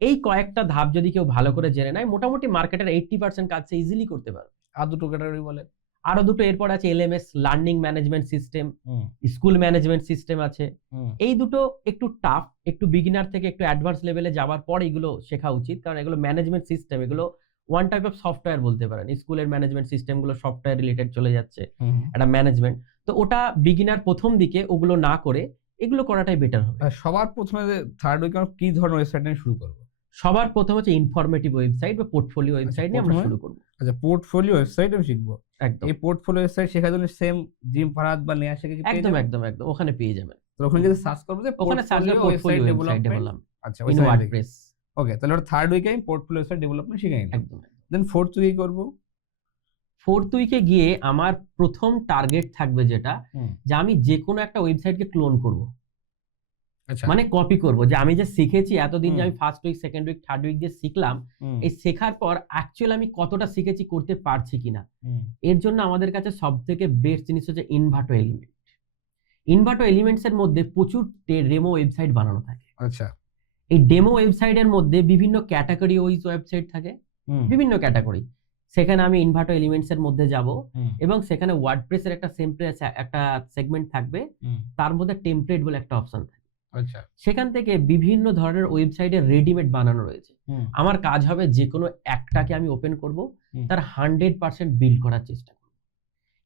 এই কয়েকটা ধাপ যদি কেউ ভালো করে জেনে নেয়, মোটামুটি মার্কেটের 80% কাজ সে ইজিলি করতে পারবে। আর 2টো ক্যাটাগরি বলে। আরো 2টো এরপর আছে LMS, learning management system, school management system আছে। এই দুটো একটু টাফ, একটু বিগিনার থেকে একটু অ্যাডভান্স লেভেলে যাওয়ার পর এগুলো শেখা উচিত, কারণ এগুলো ম্যানেজমেন্ট সিস্টেম, এগুলো ওয়ান টাইপ অফ সফটওয়্যার বলতে পারেন। স্কুলের ম্যানেজমেন্ট সিস্টেম গুলো সফটওয়্যার রিলেটেড চলে যাচ্ছে, একটা ম্যানেজমেন্ট। তো ওটা বিগিনার প্রথম দিকে ওগুলো না করে এগুলো করাটাই বেটার হবে। সবার প্রথমে থার্ড উইকে কি ধরনের ওয়েবসাইট নিয়ে শুরু করব? সবার প্রথম হচ্ছে ইনফরমেটিভ ওয়েবসাইট বা পোর্টফোলিও ওয়েবসাইট নিয়ে আমরা শুরু করব। আচ্ছা, পোর্টফোলিও ওয়েবসাইট আমি শিখবো। একদম, এই পোর্টফোলিও ওয়েবসাইট শেখার জন্য সেম জিম ফারাদ বা নেহা শেখে একদম ওখানে পেয়ে যাবেন। তো ওখানে যদি সার্চ করবো যে ওখানে সার্চ করে পোর্টফোলিও ওয়েবসাইট ডেভেলপমেন্ট আচ্ছা ইন ওয়ার্ডপ্রেস। ওকে, তাহলে ওটা থার্ড উইকে আমি পোর্টফোলিও ওয়েবসাইট ডেভেলপমেন্ট শিখে নিলাম। একদম। দেন ফোর্থ উইকে করবো, ফোর্থ উইকে গিয়ে আমার প্রথম টার্গেট থাকবে যেটা, যে আমি যে কোনো একটা ওয়েবসাইটকে ক্লোন করব, আচ্ছা মানে কপি করব। যে আমি যে শিখেছি এতদিন, যে আমি first week, second week, third week যে শিখলাম, এই শেখার পর অ্যাকচুয়ালি আমি কতটা শিখেছি, করতে পারছি কিনা। এর জন্য আমাদের কাছে সব থেকে বেস্ট জিনিস হচ্ছে ইনভার্টো এলিমেন্ট। ইনভার্টো এলিমেন্টস এর মধ্যে প্রচুর ডেমো ওয়েবসাইট বানানো থাকে। আচ্ছা, এই ডেমো ওয়েবসাইটের মধ্যে বিভিন্ন ক্যাটাগরি ওয়েবসাইট থাকে, বিভিন্ন ক্যাটাগরি। সেখানে আমি ইনভার্টো এলিমেন্টস এর মধ্যে যাব এবং সেখানে ওয়ার্ডপ্রেসের একটা সেগমেন্ট থাকবে, তার মধ্যে টেমপ্লেট বলে একটা অপশন থাকে। আচ্ছা, সেখান থেকে বিভিন্ন ধরনের ওয়েবসাইটে রেডিমেড বানানো রয়েছে। আমার কাজ হবে যে কোনো একটাকে আমি ওপেন করব, তার 100% বিল্ড করার চেষ্টা করব,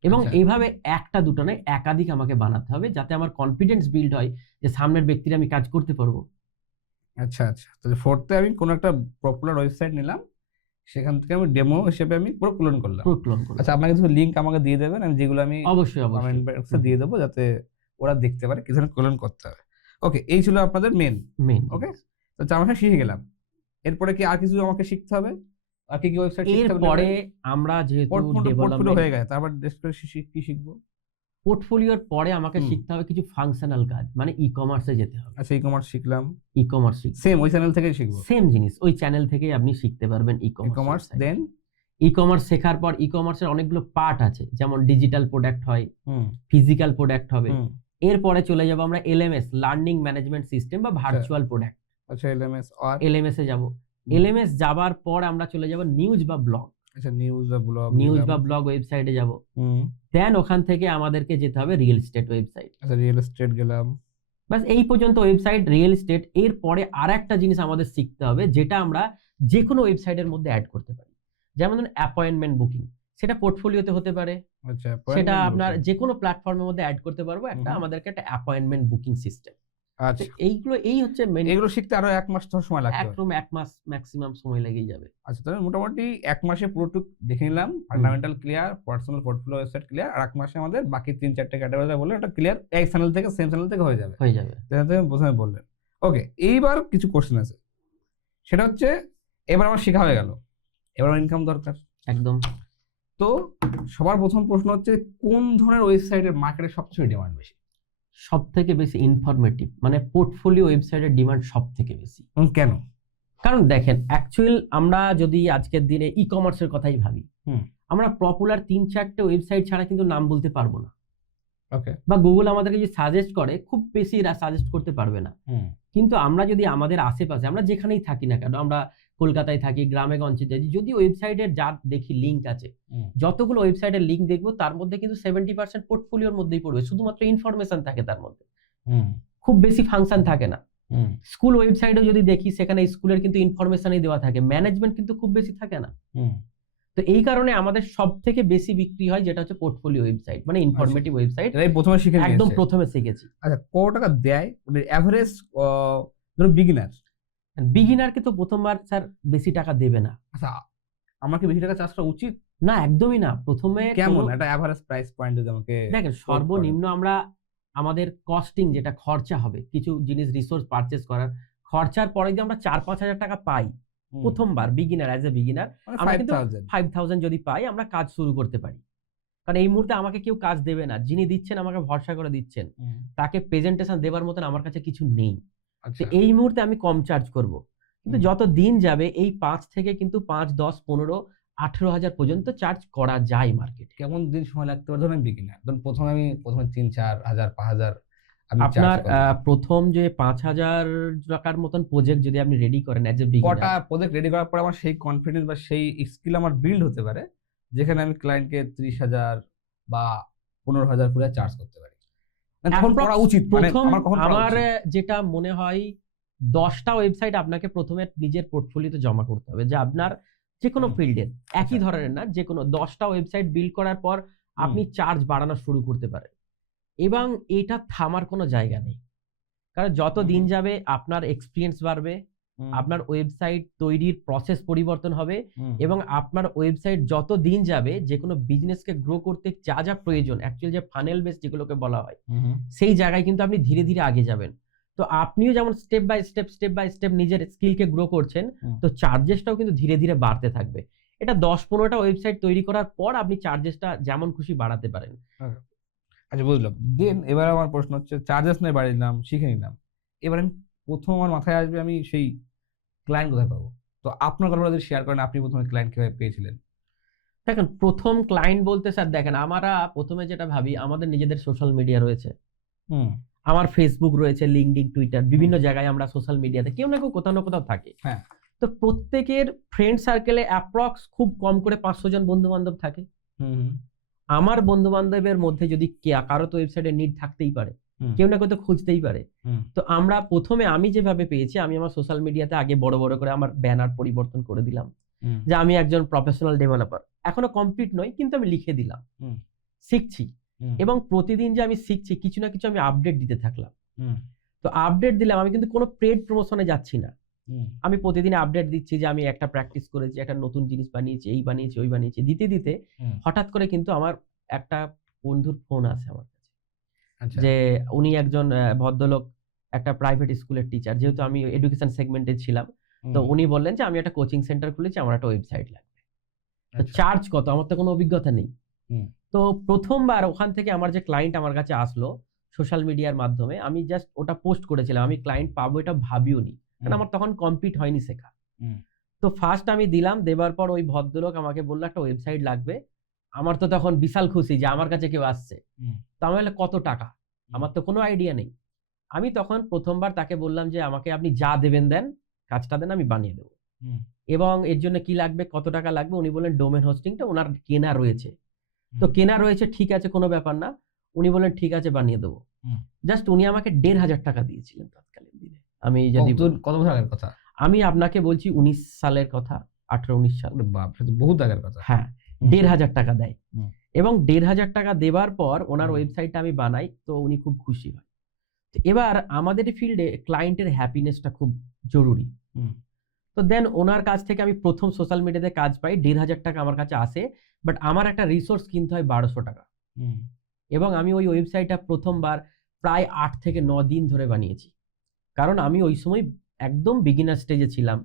এবং এইভাবে একটা দুটো নয়, একাধিক আমাকে বানাতে হবে, যাতে আমার কনফিডেন্স বিল্ড হয় যে সামনের ব্যক্তির আমি কাজ করতে পারবো। আচ্ছা আচ্ছা, তাহলে ফোর্থে আমি কোনো একটা পপুলার ওয়েবসাইট নিলাম, সেখান থেকে আমি ডেমো হিসেবে আমি পুরো ক্লোন করলাম। আচ্ছা, আপনার কিছু লিংক আমাকে দিয়ে দেবেন, আমি যেগুলো আমি অবশ্যই কমেন্ট বক্সে দিয়ে দেবো, যাতে ওরা দেখতে পারে কিছু ক্লোন করতে হবে। ওকে, এই ছিল আপনাদের মেন। ওকে, তো আমরা শিখে গেলাম। এরপরে কি আর কিছু আমাকে শিখতে হবে? আর কি কি ওয়েবসাইট শিখতে হবে? এরপরে আমরা যেহেতু পোর্টফোলিও হয়ে গেছে, তারপর কি শিখবো? পোর্টফোলিওর পরে আমাকে শিখতে হবে কিছু ফাংশনাল কাজ, মানে ই-কমার্সে যেতে হবে। আচ্ছা, ই-কমার্স শিখলাম, ই-কমার্স সেম ওই চ্যানেল থেকেই শিখবো। সেম জিনিস ওই চ্যানেল থেকেই আপনি শিখতে পারবেন ই-কমার্স। দেন ই-কমার্স শেখার পর ই-কমার্সের অনেকগুলো পার্ট আছে, যেমন ডিজিটাল প্রোডাক্ট হয়, ফিজিক্যাল প্রোডাক্ট হবে। এরপরে চলে যাব আমরা এলএমএস, লার্নিং ম্যানেজমেন্ট সিস্টেম বা ভার্চুয়াল প্রোডাক্ট। আচ্ছা, এলএমএস এ যাব। এলএমএস যাবার পর আমরা চলে যাব নিউজ বা ব্লগ। আচ্ছা, নিউজ বা ব্লগ ওয়েবসাইটে যাব। দেন ওখান থেকে আমাদেরকে যেতে হবে রিয়েল এস্টেট ওয়েবসাইট। আচ্ছা, রিয়েল এস্টেট গেলাম। বাস এই পর্যন্ত ওয়েবসাইট, রিয়েল এস্টেট। এর পরে আরেকটা জিনিস আমাদের শিখতে হবে, যেটা আমরা যে কোনো ওয়েবসাইটের মধ্যে অ্যাড করতে পারি। যেমন ধরুন অ্যাপয়েন্টমেন্ট বুকিং, সেটা পোর্টফোলিওতে হতে পারে। আচ্ছা, সেটা আপনার যে কোনো প্ল্যাটফর্মের মধ্যে অ্যাড করতে পারবো। আমাদেরকে একটা অ্যাপয়েন্টমেন্ট বুকিং সিস্টেম। আচ্ছা, এই হচ্ছে মেন। এগুলো শিখতে আরো 1 মাস সময় লাগবে। একদম 1 মাস ম্যাক্সিমাম সময় লেগেই যাবে। আচ্ছা, তাহলে মোটামুটি 1 মাসে পুরোটুক দেখে নিলাম, fundamental clear, personal portfolio website clear, আর 1 মাসে আমাদের বাকি 3-4টা ক্যাটাগরি বলে ওটা ক্লিয়ার, এক চ্যানেল থেকে সেম চ্যানেল থেকে হয়ে যাবে। তাহলে প্রথমে বললেন। ওকে, এইবার কিছু কোশ্চেন আছে, সেটা হচ্ছে এবার আমার শেখা হয়ে গেল, এবার ইনকাম দরকার। একদম। তো সবার প্রথম প্রশ্ন হচ্ছে, কোন ধরনের ওয়েবসাইটের মার্কেটে সবচেয়ে ডিমান্ড বেশি? সব থেকে বেশি ইনফরমেটিভ, মানে পোর্টফোলিও ওয়েবসাইটের ডিমান্ড সব থেকে বেশি। কেন? কারণ দেখেন, অ্যাকচুয়াল আমরা যদি আজকের দিনে ই কমার্সের কথাই ভাবি, আমরা পপুলার 3-4টে ওয়েবসাইট ছাড়া কিন্তু নাম বলতে পারবো না। ওকে, বা গুগল আমাদেরকে যে সাজেস্ট করে, খুব বেশি সাজেস্ট করতে পারবে না। কিন্তু আমরা যদি আমাদের আশেপাশে, আমরা যেখানেই থাকি না কেন, আমরা কলকাতায় থাকি, গ্রামে গঞ্জে যাই, যদি ওয়েবসাইটের যা দেখি লিঙ্ক আছে, যতগুলো ওয়েবসাইটের লিঙ্ক দেখবো, তার মধ্যে কিন্তু 70% পোর্টফোলিওর মধ্যেই পড়বে, শুধুমাত্র ইনফরমেশন থাকে তার মধ্যে, খুব বেশি ফাংশন থাকে না। স্কুল ওয়েবসাইটও যদি দেখি, সেখানে স্কুলের কিন্তু ইনফরমেশনই দেওয়া থাকে, ম্যানেজমেন্ট কিন্তু খুব বেশি থাকে না। তো এই কারণে আমাদের সব থেকে বেশি বিক্রি হয় যেটা হচ্ছে পোর্টফোলিও ওয়েবসাইট, মানে ইনফরমেটিভ ওয়েবসাইট। প্রথমে শিখে একদম প্রথমে শিখেছি। আচ্ছা, কত টাকা দেয় এভারেজ ধরো বিগিনারকে? তো প্রথমবার স্যার বেশি টাকা দেবে না। আচ্ছা, আমাকে বেশি টাকা চার্জটা উচিত না? একদমই না। প্রথমে কেমন একটা এভারেজ প্রাইস পয়েন্ট যদি আমাকে দেখেন, সর্বনিম্ন আমরা আমাদের কস্টিং যেটা খরচা হবে কিছু জিনিস রিসোর্স পারচেজ করার, খরচার পরে যদি আমরা 4-5 হাজার টাকা পাই প্রথমবার, বিগিনার অ্যাজ এ বিগিনার, আমরা কিন্তু 5000 যদি পাই, আমরা কাজ শুরু করতে পারি। কারণ এই মুহূর্তে আমাকে কেউ কাজ দেবে না, যিনি দিচ্ছেন আমাকে ভরসা করে দিচ্ছেন, তাকে প্রেজেন্টেশন দেওয়ার মতন আমার কাছে কিছু নেই। এই মুহূর্তে আমি কম চার্জ করব, কিন্তু যত দিন যাবে এই 5 থেকে কিন্তু 5, 10, 15, 18 হাজার পর্যন্ত চার্জ করা যায় মার্কেটে। কেমন দিন সময় লাগতে পারে? ধরুন বিগিনার, ধরুন প্রথমে 3-4 হাজার 5 হাজার আপনার প্রথম যে 5,000 টাকার মতন প্রজেক্ট যদি আপনি রেডি করেন অ্যাজ এ বিগিনার, কটা প্রজেক্ট রেডি করার পর আমার সেই কনফিডেন্স বা সেই স্কিল আমার বিল্ড হতে পারে, যেখানে আমি ক্লায়েন্টকে 30,000 বা 15,000 করে চার্জ করতে পারি? তখন করা উচিত। আমার যেটা মনে হয়, 10টা ওয়েবসাইট আপনাকে প্রথমে নিজের পোর্টফোলিওতে জমা করতে হবে, যে আপনার যে কোনো ফিল্ডের, একই ধরনের না, যে কোনো 10টা ওয়েবসাইট বিল্ড করার পর আপনি চার্জ বাড়ানো শুরু করতে পারেন, এবং এটা থামার কোনো জায়গা নেই। কারণ যত দিন যাবে আপনার এক্সপিরিয়েন্স বাড়বে, আপনার ওয়েবসাইট তৈরির প্রসেস পরিবর্তন হবে এবং আপনার ওয়েবসাইট যত দিন যাবে যে কোনো বিজনেসকে গ্রো করতে যা যা প্রয়োজন, অ্যাকচুয়ালি যে ফানেল বেস যেগুলোকে বলা হয়, সেই জায়গায় কিন্তু আপনি ধীরে ধীরে আগে যাবেন। তো আপনিও যেমন স্টেপ বাই স্টেপ নিজের স্কিলকে গ্রো করছেন, তো চার্জেসটাও কিন্তু ধীরে ধীরে বাড়তে থাকবে। এটা 10-15টা ওয়েবসাইট তৈরি করার পর আপনি চার্জেসটা যেমন খুশি বাড়াতে পারেন। আচ্ছা, বুঝলাম। দেন এবার আমার প্রশ্ন হচ্ছে, চার্জেস নিয়ে বাড়িয়ে নিলাম, শিখে নিলাম, এবার আমি প্রথম আমার মাথায় আসবে আমি সেই ক্লায়েন্ট কোথায় পাবো? তো আপনার গল্পটা যদি শেয়ার করেন, আপনি প্রথমে ক্লায়েন্ট কিভাবে পেয়েছিলেন? দেখেন, প্রথম ক্লায়েন্ট বলতে স্যার দেখেন, আমরা প্রথমে যেটা ভাবি, আমাদের নিজেদের সোশ্যাল মিডিয়া রয়েছে, আমার ফেসবুক রয়েছে, লিঙ্কডইন, টুইটার, বিভিন্ন জায়গায় আমরা সোশ্যাল মিডিয়াতে কেউ না কেউ কোথাও না কোথাও থাকে। হ্যাঁ। তো প্রত্যেকের ফ্রেন্ড সার্কেলে অ্যাপ্রক্স খুব কম করে 500 জন বন্ধু বান্ধব থাকে। আমার বন্ধু বান্ধবের মধ্যে যদি কারো তো ওয়েবসাইটে নিড থাকতেই পারে, কেউ না কেউ তো খুঁজতেই পারে। তো আমরা প্রথমে, আমি যেভাবে পেয়েছি, আমি আমার সোশ্যাল মিডিয়াতে আগে বড় বড় করে আমার ব্যানার পরিবর্তন করে দিলাম যে আমি একজন প্রফেশনাল ডেভেলপার, এখনো কমপ্লিট নই কিন্তু আমি লিখে দিলাম, শিখছি। এবং প্রতিদিন যে আমি শিখছি, কিছু না কিছু আমি আপডেট দিতে থাকলাম। তো আপডেট দিলাম, আমি কিন্তু কোনো পেড প্রমোশনে যাচ্ছি না, আমি প্রতিদিন আপডেট দিচ্ছি যে আমি একটা প্র্যাকটিস করেছি, একটা নতুন জিনিস বানিয়েছি, এই বানিয়েছি, ওই বানিয়েছি, দিতে দিতে হঠাৎ করে কিন্তু আমার একটা বন্ধুর ফোন আসে আমার কাছে, যে উনি একজন ভদ্রলোক, একটা প্রাইভেট স্কুলের টিচার, যেহেতু আমি এডুকেশন সেগমেন্টে ছিলাম। তো উনি বললেন যে আমি একটা কোচিং সেন্টার খুলেছি, আমার একটা ওয়েবসাইট লাগবে, তো চার্জ কত? আমার তো কোনো অভিজ্ঞতা নেই। তো প্রথমবার ওখান থেকে আমার যে ক্লায়েন্ট আমার কাছে আসলো সোশ্যাল মিডিয়ার মাধ্যমে, আমি জাস্ট ওটা পোস্ট করেছিলাম, আমি ক্লায়েন্ট পাবো এটা ভাবিও নি, কারণ আমার তখন কমপ্লিট হয়নি শেখা। তো ফার্স্ট আমি দিলাম, দেবার পর ওই ভদ্রলোক আমাকে বললো একটা ওয়েবসাইট লাগবে। আমার তো তখন বিশাল খুশি যে আমার কাছে কেউ আসছে। তো আমি বললাম কত টাকা? আমার তো কোনো আইডিয়া নেই। আমি তখন প্রথমবার তাকে বললাম যে আমাকে আপনি যা দেবেন দেন, কাজটা দেন, আমি বানিয়ে দেবো। এবং এর জন্য কি লাগবে, কত টাকা লাগবে? উনি বললেন ডোমেন হোস্টিংটা ওনার কেনা রয়েছে। তো কেনা রয়েছে, ঠিক আছে, কোনো ব্যাপার না। উনি বললেন ঠিক আছে, বানিয়ে দেবো। জাস্ট উনি আমাকে 1,500 টাকা দিয়েছিলেন তৎকালীন দিনে। আমি যদি কত বছর আগের কথা? আমি আপনাকে বলছি 19 সালের কথা, 18-19 সাল। বাপ, সে তো বহুত আগের কথা। হ্যাঁ, 1,500 টাকা দেয়। এবং 1,500 টাকা দেবার পর ওনার ওয়েবসাইটটা আমি বানাই, তো উনি খুব খুশি হয়। এবার আমাদের ফিল্ডে ক্লায়েন্টের হ্যাপিনেসটা খুব জরুরি। তো দেন ওনার কাছ থেকে আমি প্রথম সোশ্যাল মিডিয়াতে কাজ পাই, 1,500 টাকা আমার কাছে আসে, বাট আমার একটা রিসোর্স কিনতে হয় 1200 টাকা। এবং আমি ওই ওয়েবসাইটটা প্রথমবার প্রায় 8 থেকে 9 দিন ধরে বানিয়েছি, কারণ আমি ওই সময় একদম বিগিনার স্টেজে ছিলাম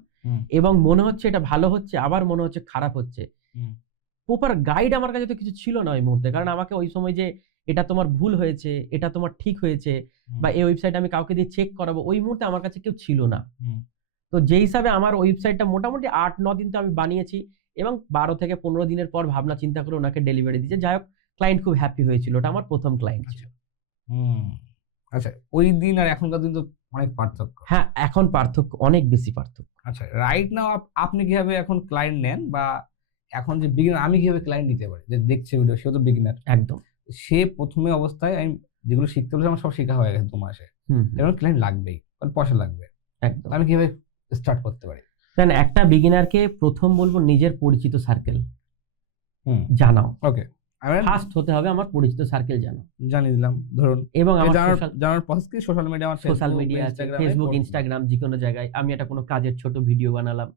এবং মনে হচ্ছে এটা ভালো হচ্ছে, আবার মনে হচ্ছে খারাপ হচ্ছে। প্রপার গাইড আমার কাছে তো কিছু ছিল না ওই মুহূর্তে, কারণ আমাকে ওই সময় যে এটা তোমার ভুল হয়েছে, এটা তোমার ঠিক হয়েছে, বা এই ওয়েবসাইট আমি কাউকে দিয়ে চেক করাবো, ওই মুহূর্তে আমার কাছে কেউ ছিল না। তো যেই হিসাবে আমার ওয়েবসাইটটা মোটামুটি 8-9 দিন তো আমি বানিয়েছি, এবং 12 থেকে 15 দিনের পর ভাবনা চিন্তা করে ওনাকে ডেলিভারি দিয়েছে। যাই হোক, ক্লায়েন্ট খুব হ্যাপি হয়েছিল, ওটা আমার প্রথম ক্লায়েন্ট ছিল। আচ্ছা, ওই দিন আর এখনকার দিন তো অনেক পার্থক্য। হ্যাঁ, এখন পার্থক্য, অনেক বেশি পার্থক্য। আচ্ছা, রাইট নাও আপনি কিভাবে এখন ক্লায়েন্ট নেন, বা এখন যে বিগিনার আমি কিভাবে ক্লায়েন্ট নিতে পারি? যে দেখছে ভিডিও, সে তো বিগিনার একদম। সে প্রথমে অবস্থায় আমি যেগুলো শিখতে বলেছি আমার সব শেখা হয়ে গেছে 2 মাসে, এবার ক্লায়েন্ট লাগবেই, কারণ পয়সা লাগবে। একদম। আমি কিভাবে স্টার্ট করতে পারি? দেন একটা বিগিনারকে প্রথম বলবো নিজের পরিচিত সার্কেল জানাও। ওকে, ফার্স্ট হতে হবে আমার পরিচিত সার্কেল জানিয়ে দিলাম, ধরুন। এবং জানার প্রসেস কি? সোশ্যাল মিডিয়া, আমার সোশ্যাল মিডিয়া আছে, ফেসবুক, ইনস্টাগ্রাম, যে কোনো জায়গায় আমি একটা কোনো কাজের ছোট ভিডিও বানালাম,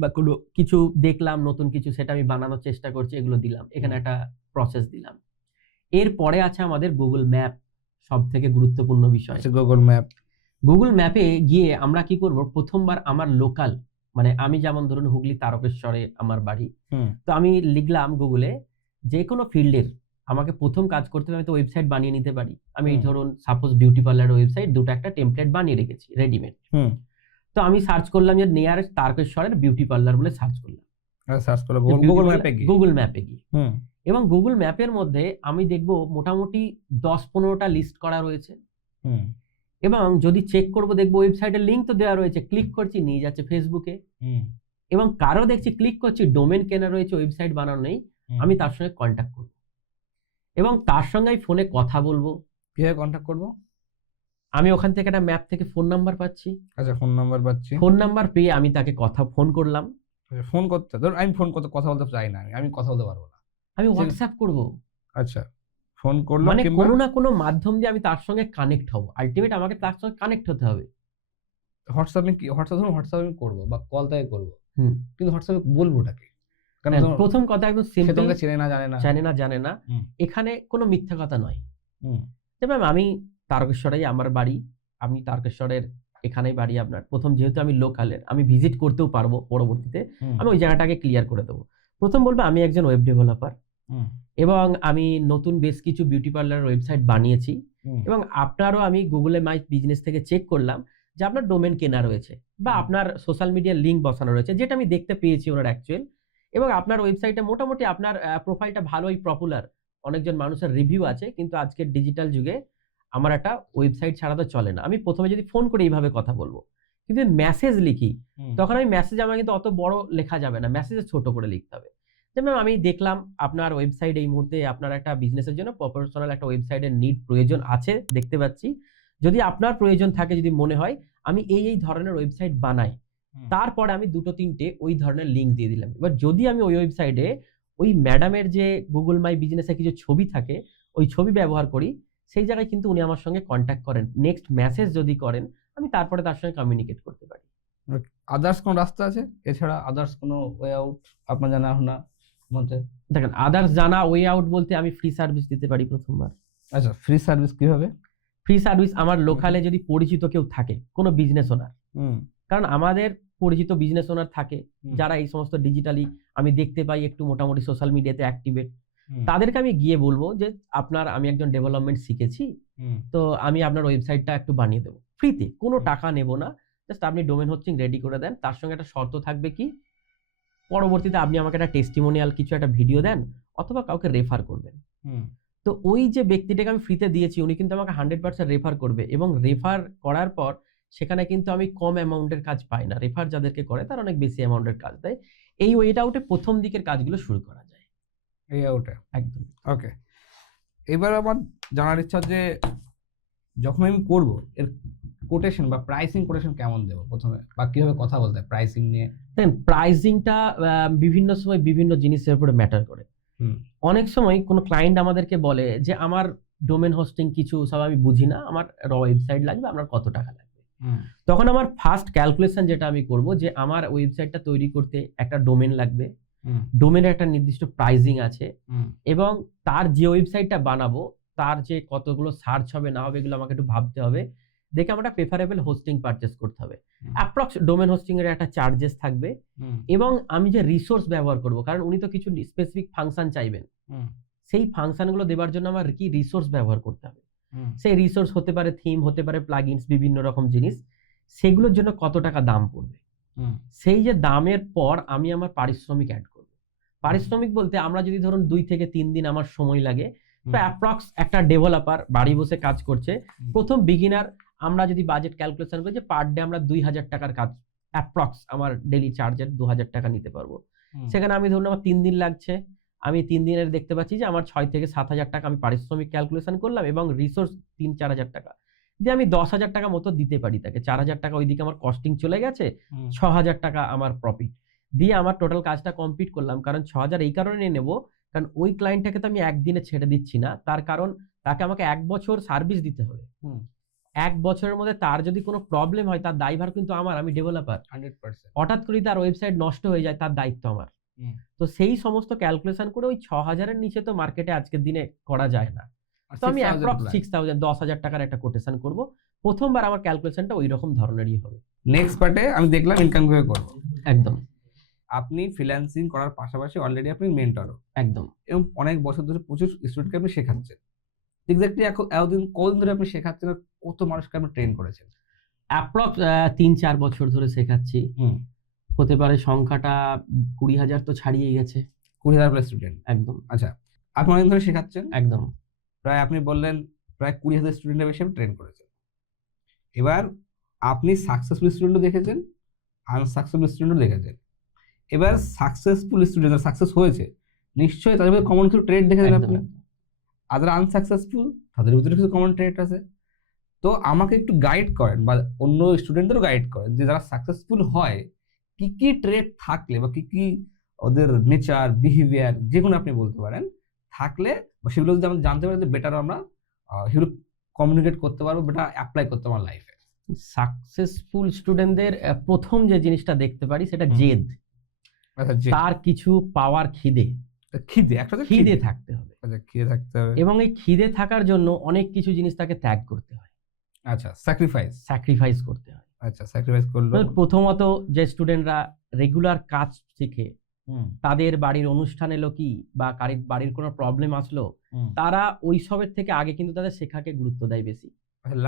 বা কোনো কিছু দেখলাম নতুন কিছু, সেটা আমি বানানোর চেষ্টা করছি, এগুলো দিলাম, এখানে একটা প্রসেস দিলাম। এরপরে আছে আমাদের গুগল ম্যাপ, সব থেকে গুরুত্বপূর্ণ বিষয়। গুগল ম্যাপে গিয়ে আমরা কি করব, প্রথমবার আমার লোকাল, মানে আমি যেমন ধরুন হুগলি তারকেশ্বরে আমার বাড়ি, তো আমি লিখলাম গুগলে যে কোনো ফিল্ডের আমাকে প্রথম কাজ করতে হবে, আমি তো ওয়েবসাইট বানিয়ে নিতে পারি। আমি ধরুন সাপোজ বিউটি পার্লার ওয়েবসাইট, দুটো একটা টেমপ্লেট বানিয়ে রেখেছি রেডিমেড। তো আমি সার্চ করলাম যে নিয়ারেস্ট তারকেশ্বরের বিউটি পার্লার বলে সার্চ করলাম, গুগল ম্যাপে গিয়ে। এবং গুগল ম্যাপের মধ্যে আমি দেখব মোটামুটি 10-15টা লিস্ট করা রয়েছে, এবং যদি চেক করব দেখবো ওয়েবসাইটের লিঙ্ক তো দেওয়া রয়েছে, ক্লিক করছি নিয়ে যাচ্ছে ফেসবুকে। এবং কারো দেখছি ক্লিক করছি ডোমেন কেনা রয়েছে, ওয়েবসাইট বানানো নেই, আমি তার সঙ্গে কন্ট্যাক্ট করব এবং তার সঙ্গে আমি ফোনে কথা বলবো। কিভাবে কন্ট্যাক্ট করব? আমি ওখান থেকে একটা ম্যাপ থেকে ফোন নাম্বার পাচ্ছি। আচ্ছা, ফোন নাম্বার পাচ্ছি। ফোন নাম্বার পেয়ে আমি তাকে ফোন করলাম। ফোন করতে, ধরুন আমি ফোন করতে কথা বলতে চাই না, আমি কথা বলতে পারবো না, আমি হোয়াটসঅ্যাপ করব। আচ্ছা, ফোন করলাম, মানে কোনো না কোনো মাধ্যম দিয়ে আমি তার সঙ্গে কানেক্ট হব। আলটিমেট আমাকে তার সঙ্গে কানেক্ট হতে হবে। হোয়াটসঅ্যাপে আমি করবো বা কল তাই করবো, হুম। কিন্তু হোয়াটসঅ্যাপে বলবোটাকে, কারণ হ্যাঁ, তোমার- প্রথম কথা একদম সে সিম্পল, তোমাকে চেনে না জানে না। হুম। এখানে কোনো মিথ্যা কথা নয়। হুম, যে ম্যাম আমি তারকেশ্বরেই আমার বাড়ি, আমি তারকেশ্বরের এখানেই বাড়ি আপনার। প্রথম যেহেতু আমি লোকালের, আমি ভিজিট করতেও পারবো পরবর্তীতে, হুম, আমি ওই জায়গাটাকে ক্লিয়ার করে দেবো। প্রথম বলবো আমি একজন ওয়েব ডেভেলপার হুম, এবং আমি নতুন বেশ কিছু বিউটি পার্লার ওয়েবসাইট বানিয়েছি হুম, এবং আপনারও আমি গুগলে মাই বিজনেস থেকে চেক করলাম যে আপনার ডোমেন কেনা রয়েছে বা হুম। আপনার সোশ্যাল মিডিয়ার লিঙ্ক বসানো রয়েছে, যেটা আমি দেখতে পেয়েছি ওনার অ্যাকচুয়াল, এবং আপনার ওয়েবসাইটে মোটামুটি আপনার প্রোফাইলটা ভালোই পপুলার, অনেকজন মানুষের রিভিউ আছে। কিন্তু আজকের ডিজিটাল যুগে আমার একটা ওয়েবসাইট ছাড়া তো চলে না। আমি প্রথমে যদি ফোন করে এইভাবে কথা বলবো, কিন্তু মেসেজ লিখি হুম, তখন আমি মেসেজ আমার কিন্তু অত বড় লেখা যাবে না, মেসেজে ছোট করে লিখতে হবে। যে ম্যাম আমি দেখলাম আপনার ওয়েবসাইট এই মুহূর্তে আপনার একটা বিজনেসের জন্য প্রফেশনাল একটা ওয়েবসাইটের নিড প্রয়োজন আছে দেখতে পাচ্ছি। যদি আপনার প্রয়োজন থাকে, যদি মনে হয় আমি এই ধরনের ওয়েবসাইট বানাই, হুম। তারপরে আমি 2-3টে ওই ধরনের লিঙ্ক দিয়ে দিলাম। এবার যদি আমি ওই ওয়েবসাইটে ওই ম্যাডামের যে গুগল মাই বিজনেসে কিছু ছবি থাকে, ওই ছবি ব্যবহার করি, সেই জায়গায় কিন্তু উনি আমার সঙ্গে কন্ট্যাক্ট করেন। নেক্সট মেসেজ যদি করেন, আমি তারপরে তার সঙ্গে কমিউনিকেট করতে পারি। আদার্স কোনো রাস্তা আছে এছাড়া, আদার্স কোনো ওয়ে আউট আপনার জানা না মধ্যে? দেখেন, আদার্স জানা ওয়ে আউট বলতে আমি ফ্রি সার্ভিস দিতে পারি প্রথমবার। আচ্ছা, ফ্রি সার্ভিস কিভাবে? ফ্রি সার্ভিস আমার লোকালে যদি পরিচিত কেউ থাকে, কোনো বিজনেস ওনার, হুম, কারণ আমাদের পরিচিত বিজনেস ওনার থাকে হুম। যারা এই সমস্ত ডিজিটালি আমি দেখতে পাই একটু মোটামুটি সোশ্যাল মিডিয়াতে অ্যাক্টিভেট, হুম, তাদেরকে আমি গিয়ে বলবো যে আমি একজন ডেভেলপমেন্ট শিখেছি, হুম, তো আমি আপনার ওয়েবসাইটটা একটু বানিয়ে দেবো ফ্রিতে, কোনো হুম। টাকা নেব না। জাস্ট আপনি ডোমেন হোস্টিং রেডি করে দেন, তার সঙ্গে একটা শর্ত থাকবে কি, পরবর্তীতে আপনি আমাকে একটা টেস্টিমোনিয়াল কিছু একটা ভিডিও দেন অথবা কাউকে রেফার করবেন। হুম, তো ওই যে ব্যক্তিটাকে আমি ফ্রিতে দিয়েছি, উনি কিন্তু আমাকে 100% রেফার করবে, এবং রেফার করার পর সেখানে কিন্তু আমি কম অ্যামাউন্টের কাজ পাই না। রেফার যাদেরকে করে তারা অনেক বেশি অ্যামাউন্টের কাজ দেয়। এই ওয়েটা আউটে প্রথম দিকের কাজগুলো শুরু করা যায়। এই আউটে একদম। ওকে। এবার আমার জানার ইচ্ছা যে যখন আমি করব এর কোটেশন বা প্রাইসিং কোটেশন কেমন দেবো প্রথমে, বা কিভাবে কথা বলতে হয় প্রাইসিং নিয়ে? দেখেন, প্রাইসিংটা বিভিন্ন সময় বিভিন্ন জিনিসের উপরে ম্যাটার করে। হুম, অনেক সময় কোনো ক্লায়েন্ট আমাদেরকে বলে যে আমার ডোমেন হোস্টিং কিছু সব আমি বুঝি না, আমার ওয়েবসাইট লাগবে, আপনার কত টাকা লাগবে। হুম, তখন আমার ফার্স্ট ক্যালকুলেশন যেটা আমি করব যে আমার ওয়েবসাইটটা তৈরি করতে একটা ডোমেন লাগবে, হুম, ডোমেনের একটা নির্দিষ্ট প্রাইজিং আছে, হুম, এবং তার যে ওয়েবসাইটটা বানাবো তার যে কতগুলো সার্চ হবে না হবে এগুলো আমাকে একটু ভাবতে হবে, দেখে আমরা প্রেফারেবল হোস্টিং পারচেস করতে হবে। হুম, অ্যাপ্রক্স ডোমেন হোস্টিং এর একটা চার্জেস থাকবে, হুম, এবং আমি যে রিসোর্স ব্যবহার করব, কারণ উনি তো কিছু স্পেসিফিক ফাংশন চাইবেন, হুম, সেই ফাংশনগুলো দেওয়ার জন্য আমার কি রিসোর্স ব্যবহার করতে হবে। হুম, সেই রিসোর্স হতে পারে থিম, হতে পারে প্লাগইনস, বিভিন্ন রকম জিনিস, সেগুলোর জন্য কত টাকা দাম পড়বে। হুম, সেই যে দামের পর আমি আমার পারিশ্রমিক অ্যাড করব। পারিশ্রমিক বলতে আমরা যদি ধরুন 2 থেকে 3 দিন আমার সময় লাগে, তো অ্যাপ্রক্স একটা ডেভেলপার বাড়ি বসে কাজ করছে, প্রথম বিগিনার, আমরা যদি বাজেট ক্যালকুলেশন করি যে পার ডে আমরা 2000 টাকার কাজ অ্যাপ্রক্স আমার ডেইলি চার্জের 2000 টাকা নিতে পারবো। সেখানে আমি ধরুন আমার 3 দিন লাগছে, আমি 3 দিনের দেখতে পাচ্ছি যে আমার 6 থেকে 7000 টাকা আমি পারিশ্রমিক ক্যালকুলেশন করলাম, এবং রিসোর্স 3-4 হাজার টাকা দিয়ে আমি 10,000 টাকা মতো দিতে পারি তাকে। 4,000 টাকা ওইদিকে আমার কস্টিং চলে গেছে, 6,000 টাকা আমার প্রফিট দিয়ে আমার টোটাল কাজটা কমপ্লিট করলাম। কারণ 6,000 এই কারণে নেব, কারণ ওই ক্লায়েন্টটাকে তো আমি একদিনে ছেড়ে দিচ্ছি না, তার কারণ তাকে আমাকে 1 বছর সার্ভিস দিতে হবে। 1 বছরের মধ্যে তার যদি কোনো প্রবলেম হয়, তার দায়ভার কিন্তু আমার, আমি ডেভেলপার। 100%। হঠাৎ করে তার ওয়েবসাইট নষ্ট হয়ে যায়, তার দায়িত্ব আমার। তো সেই সমস্ত ক্যালকুলেশন করে ওই 6,000 এর নিচে তো মার্কেটে আজকের দিনে করা যায় না। তো আমি অ্যাপ্রক্স 6,000 10,000 টাকার একটা কোটেশন করব। প্রথমবার আমার ক্যালকুলেশনটা ওই রকম ধরনেরই হবে। নেক্সট পার্টে আমি দেখলাম ইনকাম কিভাবে করবো। একদম আপনি ফ্রিল্যান্সিং করার পাশাপাশি অলরেডি আপনি মেন্টরও, একদম। এবং অনেক বছর ধরে প্রচুর স্টুডেন্টকে আপনি শেখাচ্ছেন। এক্স্যাক্টলি এতদিন কতদিন ধরে আপনি শেখাচ্ছেন আর কত মানুষকে আপনি ট্রেন করেছেন? অ্যাপ্রক্স 3-4 বছর ধরে শেখাচ্ছি। হতে পারে সংখ্যাটা 20,000 তো ছাড়িয়ে গেছে। 20,000 স্টুডেন্ট? একদম আচ্ছা, আপনি অনেক ধরে শেখাচ্ছেন, একদম। প্রায় আপনি বললেন প্রায় 20,000 স্টুডেন্টের বেশি আপনি ট্রেন করেছেন। এবার আপনি সাকসেসফুল স্টুডেন্টও দেখেছেন, আনসাকসেসফুল স্টুডেন্টও দেখেছেন। এবার সাকসেসফুল স্টুডেন্ট যারা সাকসেস হয়েছে, নিশ্চয়ই তাদের মধ্যে কমন কিছু ট্রেড দেখেছেন আপনি। আর যারা আনসাকসেসফুল তাদের ভিতরে কিছু কমন ট্রেড আছে। তো আমাকে একটু গাইড করেন বা অন্য স্টুডেন্টদেরও গাইড করেন যে যারা সাকসেসফুল হয় কি কি ট্রেড থাকলে বা কি কি ওদের নেচার, বিহেভিয়ার, যে কোনো আপনি বলতে পারেন, থাকলে বা সেগুলো যদি আমরা জানতে পারি, বেটার আমরা সেগুলো কমিউনিকেট করতে পারবো, বেটার অ্যাপ্লাই করতে আমার লাইফে। সাকসেসফুল স্টুডেন্টদের প্রথম যে জিনিসটা দেখতে পারি সেটা হুম। জেদ, আচ্ছা, তার কিছু পাওয়ার খিদে খিদে, একসাথে খিদে থাকতে হবে, আচ্ছা, খিদে থাকতে হবে, এবং এই খিদে থাকার জন্য অনেক কিছু জিনিস তাকে ত্যাগ করতে হয়, আচ্ছা, স্যাক্রিফাইস, স্যাক্রিফাইস করতে হয়। আচ্ছা, স্যাক্রিফাইস করলো, প্রথমত যে স্টুডেন্টরা রেগুলার কাজ শিখে, হুম, তাদের বাড়ির অনুষ্ঠান এলো কি বা বাড়ির কোনো প্রবলেম আসলো, হুম, তারা ওইসবের থেকে আগে কিন্তু তাদের শেখাকে গুরুত্ব দেয় বেশি, আচ্ছা,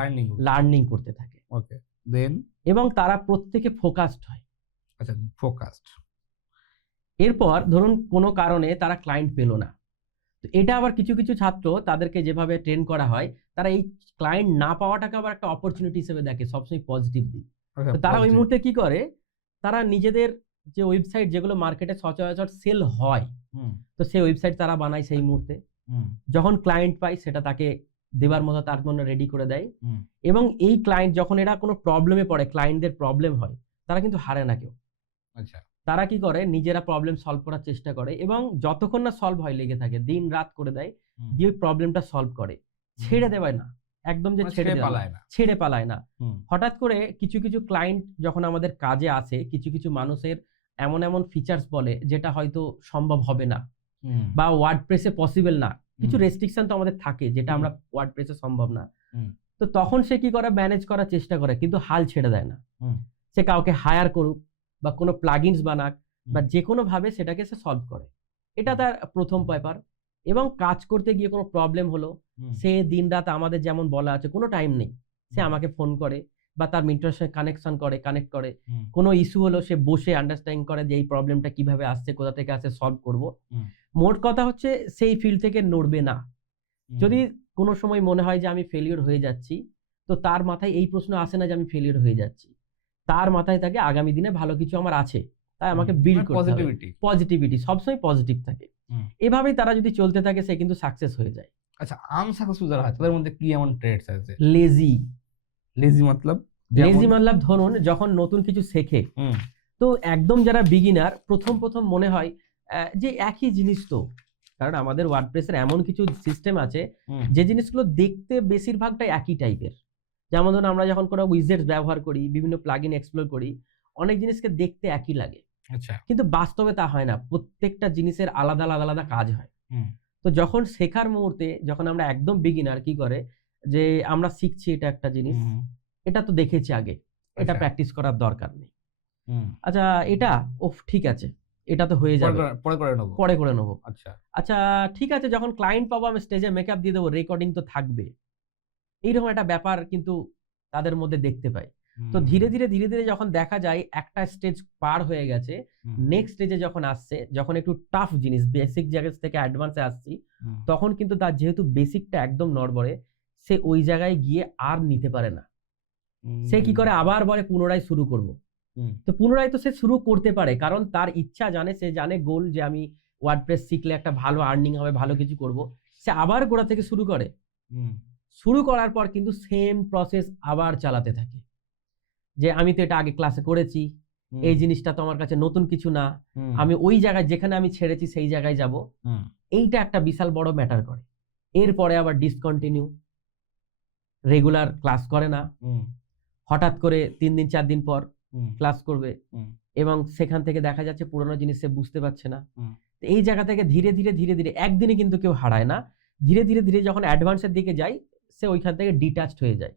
লার্নিং করতে থাকে, ওকে, দেন, এবং তারা প্রত্যেকে ফোকাসড হয়। আচ্ছা, ফোকাসড, এরপর ধরুন কোনো কারণে তারা ক্লায়েন্ট পেলো না, তো এটা আবার কিছু কিছু ছাত্র তাদেরকে যেভাবে ট্রেন করা হয়, তারা এই ক্লায়েন্ট না পাওয়াটাকে আবার একটা অপরচুনিটি হিসেবে দেখে, সবসময় পজিটিভ দিক। আচ্ছা, তো তারা ওই positive, মুহূর্তে কি করে, তারা নিজেদের যে ওয়েবসাইট যেগুলো মার্কেটে সচরাচর সেল হয়, হুম, তো সেই ওয়েবসাইট তারা বানায় সেই মুহূর্তে, হুম, যখন ক্লায়েন্ট পায় সেটা তাকে দেবার মতো তার জন্য রেডি করে দেয়, হুম, এবং এই ক্লায়েন্ট যখন এরা কোনো প্রবলেমে পড়ে, ক্লায়েন্টদের প্রবলেম হয়, তারা কিন্তু হারে না কেউ, আচ্ছা, তারা কি করে নিজেরা প্রবলেম সলভ করার চেষ্টা করে, এবং যতক্ষণ না সলভ হয় লেগে থাকে, দিন রাত করে দেয়, হুম, দিয়ে প্রবলেমটা সলভ করে, ছেড়ে দেয় না, একদম যে মানে ছেড়ে দেওয়া না, পালায় না, ছেড়ে পালায় না। হুম, হঠাৎ করে কিছু কিছু ক্লায়েন্ট যখন আমাদের কাজে আসে, কিছু কিছু মানুষের এমন এমন ফিচার্স বলে যেটা হয়তো সম্ভব হবে না, হুম, বা ওয়ার্ডপ্রেসে পসিবল না, কিছু হুম, রেস্ট্রিকশন তো আমাদের থাকে যেটা হুম, আমরা ওয়ার্ডপ্রেসে সম্ভব না, হুম, তো তখন সে কি করে, ম্যানেজ করার চেষ্টা করে, কিন্তু হাল ছেড়ে দেয় না, হুম, সে কাউকে হায়ার করুক বা কোনো প্লাগইনস বানাক হুম, বা যে কোনো ভাবে সেটাকে সে সলভ করে, এটা তার প্রথম ব্যাপার। এবং কাজ করতে গিয়ে কোনো প্রবলেম হলো, হুম, সে দিনরাত আমাদের যেমন বলা আছে কোনো টাইম নেই, সে হুম, আমাকে ফোন করে বা তার মিন্টরের সঙ্গে কানেক্ট করে, হুম, কোনো ইস্যু হলো সে বসে আন্ডারস্ট্যান্ডিং করে যে এই প্রবলেমটা কিভাবে আসছে, কোথা থেকে আসছে, সলভ করব। হুম, মোট কথা হচ্ছে সেই ফিল্ড থেকে নড়বে না। হুম, যদি কোনো সময় মনে হয় যে আমি ফেলিওর হয়ে যাচ্ছি, তো তার মাথায় এই প্রশ্ন আসে না যে আমি ফেলিওর হয়ে যাচ্ছি, তার মাথায় থাকে আগামী দিনে ভালো কিছু আমার আছে, তাই আমাকে বিল্ড করতে হবে, পজিটিভিটি, পজিটিভিটি সবসময় পজিটিভ থাকে। হুম, এভাবেই তারা যদি চলতে থাকে সে কিন্তু সাকসেস হয়ে যায়। আচ্ছা, আনসাকসেসফুল যারা হয় তাদের মধ্যে কি এমন ট্রেডস আছে? লেজি, লেজি মতলব, লেজি মতলব ধরুন যখন নতুন কিছু শেখে, হুম, তো একদম যারা বিগিনার, প্রথম প্রথম মনে হয় যে একই জিনিস তো, কারণ আমাদের ওয়ার্ডপ্রেসের এমন কিছু সিস্টেম আছে হুম, যে জিনিসগুলো দেখতে বেশিরভাগটাই একই টাইপের। যেমন ধরুন আমরা যখন কোনো উইজেটস ব্যবহার করি, বিভিন্ন প্লাগইন এক্সপ্লোর করি, অনেক জিনিসকে দেখতে একই লাগে, আচ্ছা, কিন্তু বাস্তবে তা হয় না, প্রত্যেকটা জিনিসের আলাদা আলাদা আলাদা কাজ হয়। হুম, তো যখন শেখার মুহূর্তে, যখন আমরা একদম বিগিনার, কি করে যে আমরা শিখছি এটা একটা জিনিস, হুম, এটা তো দেখেছি আগে, এটা আচ্ছা, প্র্যাকটিস করার দরকার নেই, হুম, আচ্ছা এটা ঠিক আছে, এটা তো হয়ে যাবে, পরে করে নেবো, পরে করে নেবো, আচ্ছা, আচ্ছা ঠিক আছে, যখন ক্লায়েন্ট পাবো আমি স্টেজে মেকআপ দিয়ে দেবো, রেকর্ডিং তো থাকবে, এইরকম একটা ব্যাপার কিন্তু তাদের মধ্যে দেখতে পাই। তো ধীরে ধীরে ধীরে ধীরে যখন দেখা যায় একটা স্টেজ পার হয়ে গেছে, হুম, নেক্সট স্টেজে যখন আসছে, যখন একটু টাফ জিনিস, বেসিক জায়গা থেকে অ্যাডভান্সে আসছি, হুম, তখন কিন্তু তার যেহেতু বেসিকটা একদম নড়বড়ে, সে ওই জায়গায় গিয়ে আর নিতে পারে না, সে কি করে আবার বলে পুনরায় শুরু করব। হুম, তো পুনরায় তো সে শুরু করতে পারে, কারণ তার ইচ্ছা জানে, সে জানে গোল যে আমি ওয়ার্ডপ্রেস শিখলে একটা ভালো আর্নিং হবে, ভালো কিছু করব, সে আবার গোড়া থেকে শুরু করে, হুম, শুরু করার পর কিন্তু সেম প্রসেস আবার চালাতে থাকে, যে আমি তো এটা আগে ক্লাসে করেছি, হুম, এই জিনিসটা তো আমার কাছে নতুন কিছু না, হুম, আমি ওই জায়গায় যেখানে আমি ছেড়েছি সেই জায়গায় যাব, হুম, এইটা একটা বিশাল বড় ম্যাটার করে। এরপরে আবার ডিসকন্টিনিউ, রেগুলার ক্লাস করে না, হুম, হঠাৎ করে 3 দিন 4 দিন পর হুম, ক্লাস করবে, হুম, এবং সেখান থেকে দেখা যাচ্ছে পুরোনো জিনিস সে বুঝতে পারছে না। হুম, তো এই জায়গা থেকে ধীরে ধীরে ধীরে ধীরে, একদিনে কিন্তু কেউ হারায় না, ধীরে ধীরে ধীরে যখন অ্যাডভান্সের দিকে যায়, সে ওইখান থেকে ডিটাচড হয়ে যায়।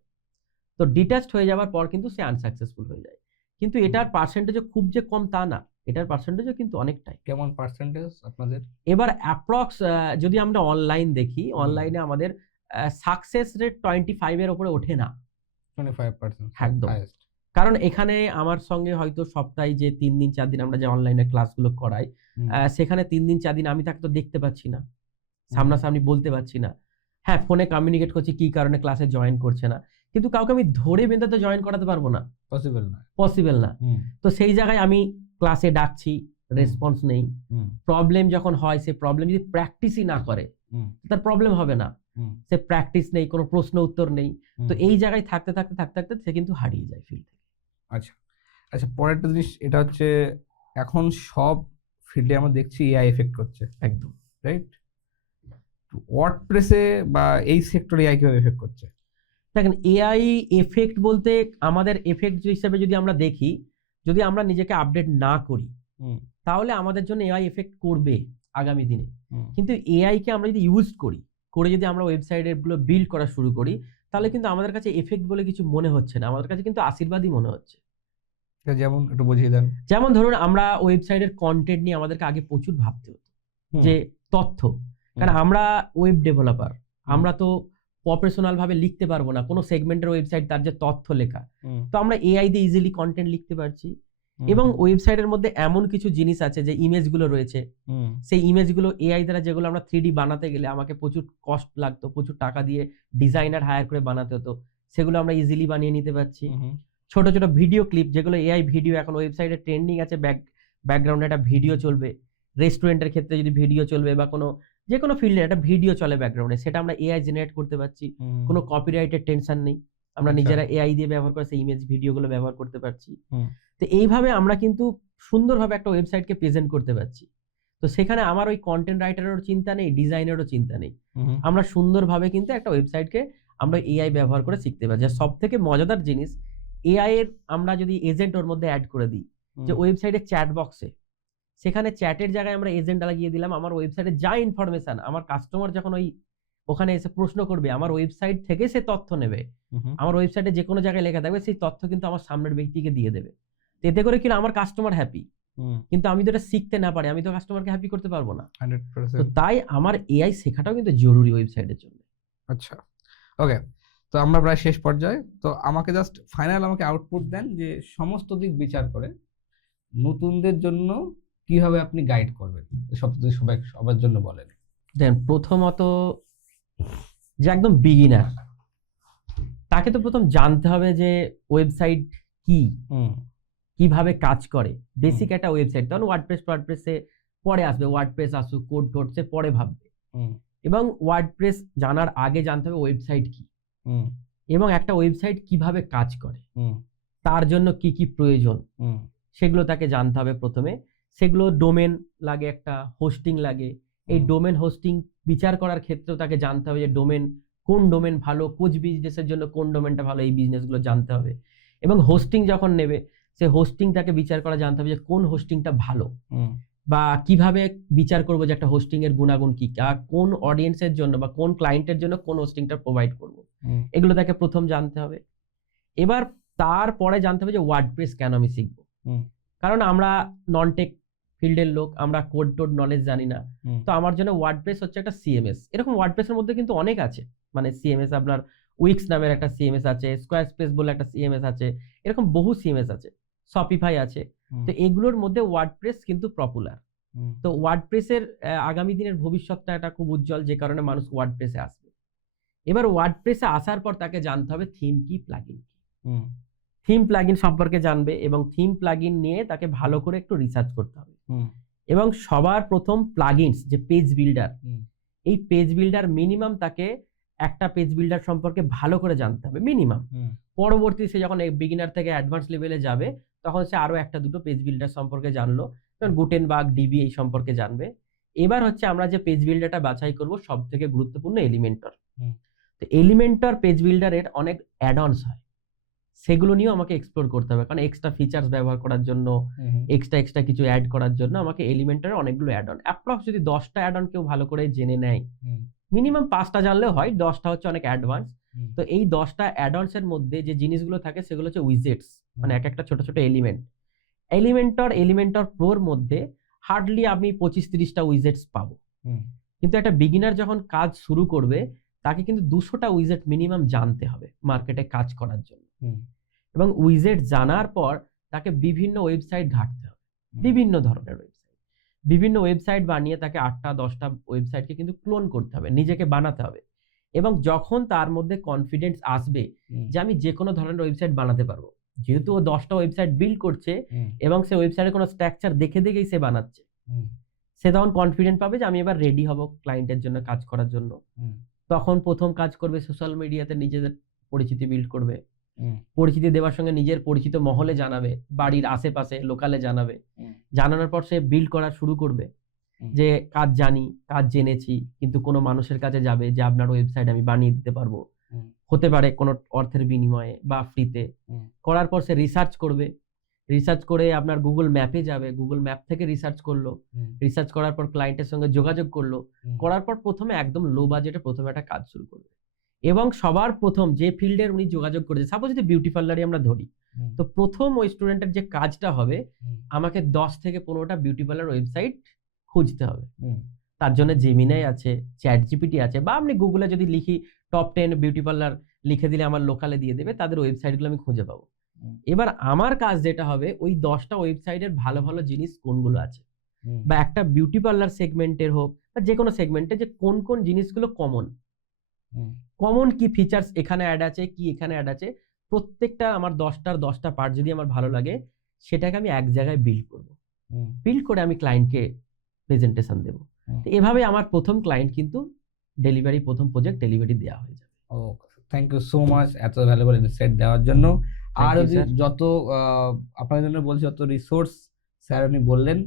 তো ডিটাচড হয়ে যাওয়ার পর কিন্তু সে আনসাকসেসফুল হয়ে যায়, কিন্তু এটার পার্সেন্টেজও খুব যে কম তা না, এটার পার্সেন্টেজও কিন্তু অনেকটাই। কেমন পার্সেন্টেজ আপনাদের? এবার অ্যাপ্রক্স যদি আমরা অনলাইন দেখি, অনলাইনে আমাদের সাকসেস রেট 25 এর উপরে ওঠে না 25% একদম। হাইয়েস্ট, কারণ এখানে আমার সঙ্গে হয়তো সপ্তাহে যে 3 দিন 4 দিন আমরা যে অনলাইনে ক্লাসগুলো করাই, সেখানে 3 দিন 4 দিন আমি তাকে তো দেখতে পাচ্ছি না, সামনাসামনি বলতে পারছি না। হ্যাঁ, ফোনে কমিউনিকেট করছি কি কারণে ক্লাসে জয়েন করছে না, কিন্তু কাউকে আমি ধরে বেঁধে তো জয়েন করাতে পারবো না, পসিবল না, পসিবল না। হুম, তো সেই জায়গায় আমি ক্লাসে ডাকছি, রেসপন্স নেই, হুম, প্রবলেম যখন হয়, সে প্রবলেম যদি প্র্যাকটিসই না করে, হুম, তার প্রবলেম হবে না, হুম, সে প্র্যাকটিস নেই, কোনো প্রশ্ন উত্তর নেই, হুম, তো এই জায়গায় থাকতে থাকতে থাকতে থাকতে সে কিন্তু হারিয়ে যায় ফিল্ড থেকে। আচ্ছা, আচ্ছা, পরের একটা জিনিস, এটা হচ্ছে এখন সব ফিল্ডে আমরা দেখছি এআই এফেক্ট করছে, একদম। রাইট? ওয়ার্ডপ্রেসে বা এই সেক্টরে এআই কিভাবে এফেক্ট করছে? দেখেন এআই এফেক্ট বলতে আমাদের এফেক্ট হিসেবে যদি আমরা দেখি, যদি আমরা নিজেকে আপডেট না করি তাহলে আমাদের জন্য এআই এফেক্ট করবে আগামী দিনে। কিন্তু এআই কে আমরা যদি ইউজ করি, করে যদি আমরা ওয়েবসাইট গুলো বিল্ড করা শুরু করি, তাহলে কিন্তু আমাদের কাছে এফেক্ট বলে কিছু মনে হচ্ছে না, আমাদের কাছে কিন্তু আশীর্বাদই মনে হচ্ছে। যেমন একটু বুঝিয়ে দেন। যেমন ধরুন আমরা ওয়েবসাইটের কন্টেন্ট নিয়ে আমাদেরকে আগে প্রচুর ভাবতে হতো, যে তথ্য, কারণ আমরা ওয়েব ডেভেলপার, আমরা তো প্রফেশনাল ভাবে লিখতে পারবো না কোনো সেগমেন্টের ওয়েবসাইট, তার যে তথ্য লেখা, তো আমরা এআই দিয়ে ইজিলি কন্টেন্ট লিখতে পারছি। এবং ওয়েবসাইটের মধ্যে এমন কিছু জিনিস আছে যে ইমেজগুলো রয়েছে, সেই ইমেজগুলো এআই দ্বারা যেগুলো আমরা 3D বানাতে গেলে আমাকে প্রচুর কস্ট লাগতো, প্রচুর টাকা দিয়ে ডিজাইনার হায়ার করে বানাতে হতো, সেগুলো আমরা ইজিলি বানিয়ে নিতে পারছি। ছোট ছোট ভিডিও ক্লিপ, যেগুলো এআই ভিডিও এখন ওয়েবসাইটে ট্রেন্ডিং আছে, ব্যাকগ্রাউন্ডে একটা ভিডিও চলবে, রেস্টুরেন্টের ক্ষেত্রে যদি ভিডিও চলবে বা যে কোনো ফিল্ডে একটা ভিডিও চলে ব্যাকগ্রাউন্ডে, সেটা আমরা এআই জেনারেট করতে পারছি, কোনো কপিরাইটের টেনশন নেই, আমরা নিজেরা এআই দিয়ে ব্যবহার করে সেই ইমেজ ভিডিওগুলো ব্যবহার করতে পারছি। তো এইভাবে আমরা কিন্তু সুন্দরভাবে একটা ওয়েবসাইটকে প্রেজেন্ট করতে পারছি। তো সেখানে আমার ওই কন্টেন্ট রাইটারেরও চিন্তা নেই, ডিজাইনেরও চিন্তা নেই, আমরা সুন্দরভাবে কিন্তু একটা ওয়েবসাইটকে আমরা এআই ব্যবহার করে শিখতে পারছি। আর সব থেকে মজাদার জিনিস, এআই এর আমরা যদি এজেন্ট ওর মধ্যে অ্যাড করে দিই, যে ওয়েবসাইটের চ্যাট বক্সে, সেখানে চ্যাটের জায়গায় আমরা এজেন্ট লাগিয়ে দিলাম, আমার ওয়েবসাইটে যা ইনফরমেশন আমার কাস্টমার যখন ওখানে এসে প্রশ্ন করবে, আমার ওয়েবসাইট থেকে সে তথ্য নেবে, আমার ওয়েবসাইটে যে কোনো জায়গায় লেখা থাকবে সেই তথ্য কিন্তু আমার সামনের ব্যক্তিকে দিয়ে দেবে। এতে করে কি আমার কাস্টমার হ্যাপি, কিন্তু আমি তো এটা শিখতে না পারি, আমি তো কাস্টমারকে হ্যাপি করতে পারবো না। 100%। তো তাই আমার এআই শেখাটাও কিন্তু জরুরি ওয়েবসাইটের জন্য। আচ্ছা, ওকে, তো আমরা প্রায় শেষ পর্যায়ে। তো আমাকে জাস্ট ফাইনাল আমাকে আউটপুট দেন যে সমস্ত দিক বিচার করে নতুনদের জন্য কিভাবে আপনি গাইড করবেন, সবার জন্য বলেন। দেন প্রথমত যে একদম বিগিনার, তাকে তো প্রথম জানতে হবে যে ওয়েবসাইট কি, কিভাবে কাজ করে, বেসিক একটা ওয়েবসাইট। তখন ওয়ার্ডপ্রেসে পরে আসবে, ওয়ার্ডপ্রেস আসুক, কোড টোড সে পরে ভাববে। এবং ওয়ার্ডপ্রেস জানার আগে জানতে হবে ওয়েবসাইট কি, এবং একটা ওয়েবসাইট কিভাবে কাজ করে, তার জন্য কি কি প্রয়োজন সেগুলো তাকে জানতে হবে প্রথমে। সেগুলো ডোমেন লাগে, একটা হোস্টিং লাগে। এই ডোমেন হোস্টিং বিচার করার ক্ষেত্রেও তাকে জানতে হবে যে কোন ডোমেন ভালো, কোচ বিজনেসের জন্য কোন ডোমেনটা ভালো, এই বিজনেসগুলো জানতে হবে। এবং হোস্টিং যখন নেবে, সে হোস্টিং তাকে বিচার করা জানতে হবে যে কোন হোস্টিংটা ভালো, বা কিভাবে বিচার করবো যে একটা হোস্টিং এর গুণাগুণ কি, কোন অডিয়েন্সের জন্য বা কোন ক্লায়েন্টের জন্য কোন হোস্টিংটা প্রোভাইড করব, এগুলো তাকে প্রথম জানতে হবে। এবার তারপরে জানতে হবে যে ওয়ার্ডপ্রেস কেন আমি শিখবো, কারণ আমরা নন টেক ফিল্ডের লোক, আমরা কোড টোড নলেজ জানি না। তো আমার জন্য ওয়ার্ডপ্রেস হচ্ছে একটা সিএমএস। এরকম ওয়ার্ডপ্রেসের মধ্যে কিন্তু অনেক আছে, মানে সিএমএস আপনার উইক্স নামের একটা সিএমএস আছে, স্কোয়ার স্পেস বলে একটা সিএমএস আছে, এরকম বহু সিএমএস আছে, শপিফাই আছে। তো এগুলোর মধ্যে ওয়ার্ডপ্রেস কিন্তু পপুলার। তো ওয়ার্ডপ্রেসের আগামী দিনের ভবিষ্যৎটা এটা খুব উজ্জ্বল, যে কারণে মানুষ ওয়ার্ডপ্রেসে আসবে। এবার ওয়ার্ডপ্রেসে আসার পর তাকে জানতে হবে থিম কি, প্লাগইন কি। থিম প্লাগইন সম্পর্কে জানবে, এবং থিম প্লাগইন নিয়ে তাকে ভালো করে একটু রিসার্চ করতে হবে। এবং সবার প্রথম প্লাগইনস যে পেজ বিল্ডার, এই পেজ বিল্ডার মিনিমাম তাকে একটা পেজ বিল্ডার সম্পর্কে ভালো করে জানতে হবে মিনিমাম। পরবর্তী সে যখন বিগিনার থেকে অ্যাডভান্স লেভেলে যাবে, তখন সে আরো একটা দুটো পেজ বিল্ডার সম্পর্কে জানলো, যেমন গুটেনবার্গ, ডিবি এই সম্পর্কে জানবে। এবার হচ্ছে আমরা যে পেজ বিল্ডারটা বাছাই করব, সব থেকে গুরুত্বপূর্ণ এলিমেন্টর। তো এলিমেন্টর পেজ বিল্ডারের অনেক অ্যাড-অনস হয়, সেগুলো নিয়েও আমাকে এক্সপ্লোর করতে হবে, কারণ এক্সট্রা ফিচার্স ব্যবহার করার জন্য, এক্সট্রা কিছু অ্যাড করার জন্য আমাকে এলিমেন্টরের অনেকগুলো অ্যাড-অন, অ্যাপ্রক্স যদি 10টা অ্যাড-অন কেউ ভালো করে জেনে নেয়, মিনিমাম 5টা জানলেও হয়, 10টা হচ্ছে অনেক অ্যাডভান্স। তো এই 10টা অ্যাড-অনস এর মধ্যে যে জিনিসগুলো থাকে সেগুলো হচ্ছে উইজেটস, মানে এক একটা ছোট ছোট এলিমেন্ট। এলিমেন্টর প্রোর মধ্যে হার্ডলি আমি 25-30টা উইজেটস পাবো, কিন্তু একটা বিগিনার যখন কাজ শুরু করবে, তাকে কিন্তু 200টা উইজেট মিনিমাম জানতে হবে মার্কেটে কাজ করার জন্য। এবং উইজেট জানার পর তাকে বিভিন্ন ওয়েবসাইট ঘাঁটতে হবে, বিভিন্ন ধরনের বিভিন্ন ওয়েবসাইট বানিয়ে তাকে 8টা-10টা ওয়েবসাইটকে কিন্তু ক্লোন করতে হবে, নিজেকে বানাতে হবে। এবং যখন তার মধ্যে কনফিডেন্স আসবে যে আমি যে কোনো ধরনের ওয়েবসাইট বানাতে পারবো, যেহেতু ও 10টা ওয়েবসাইট বিল্ড করছে এবং সে ওয়েবসাইটের কোনো স্ট্রাকচার দেখে দেখেই সে বানাচ্ছে, সে তখন কনফিডেন্ট পাবে যে আমি এবার রেডি হব ক্লায়েন্টের জন্য কাজ করার জন্য। তখন প্রথম কাজ করবে সোশ্যাল মিডিয়াতে নিজেদের পরিচিতি বিল্ড করবে, পরিচিতি দেওয়ার সঙ্গে নিজের পরিচিত মহলে জানাবে, বাড়ির আশেপাশে লোকালে জানাবে। জানানোর পর সে বিল্ড করা শুরু করবে যে কাজ জানি, কাজ জেনেছি, কিন্তু কোনো মানুষের কাছে যাবে যে আপনার ওয়েবসাইট আমি বানিয়ে দিতে পারবো, হতে পারে কোনো অর্থের বিনিময়ে বা ফ্রিতে। হুম। করার পর সে রিসার্চ করবে, রিসার্চ করে আপনার গুগল ম্যাপে যাবে, গুগল ম্যাপ থেকে রিসার্চ করলো, রিসার্চ করার পর ক্লায়েন্টের সঙ্গে যোগাযোগ করলো, করার পর প্রথমে একদম লো বাজেটে প্রথমে একটা কাজ শুরু করবে। এবং সবার প্রথম যে ফিল্ডের উনি যোগাযোগ করেছে, সাপোজ যদি বিউটি পার্লারই আমরা ধরি, তো প্রথম ওই স্টুডেন্টের যে কাজটা হবে, আমাকে 10 থেকে 15টা বিউটি পার্লার ওয়েবসাইট খুঁজতে হবে। তার জন্য জেমিনাই আছে, চ্যাট জিপিটি আছে, বা আপনি গুগলে যদি লিখি টপ 10 বিউটি পার্লার লিখে দিলে আমার লোকালে দিয়ে দেবে, তাদের ওয়েবসাইটগুলো আমি খুঁজে পাবো। এবার আমার কাজ যেটা হবে, ওই 10টা ওয়েবসাইটের ভালো ভালো জিনিস কোনগুলো আছে, বা একটা বিউটি পার্লার সেগমেন্টের হোক বা যে কোনো সেগমেন্টে, যে কোন কোন জিনিসগুলো কমন কি ফিচার্স এখানে অ্যাড আছে, কি এখানে অ্যাড আছে, প্রত্যেকটা আমার 10টা পার্ট যদি আমার ভালো লাগে, সেটাকে আমি এক জায়গায় বিল্ড করব। বিল্ড করে আমি ক্লায়েন্টকে প্রেজেন্টেশন দেবো। তো এভাবে আমার প্রথম ক্লায়েন্ট কিন্তু ডেলিভারি, প্রথম প্রজেক্ট ডেলিভারি দেওয়া হয়ে যাবে। ও, থ্যাংক ইউ সো মাচ এত ভ্যালুয়েবল ইনসাইট দেওয়ার জন্য। আর you, যদি sir. যত আপনাদের জন্য বলছি, যত রিসোর্স স্যার উনি বললেন,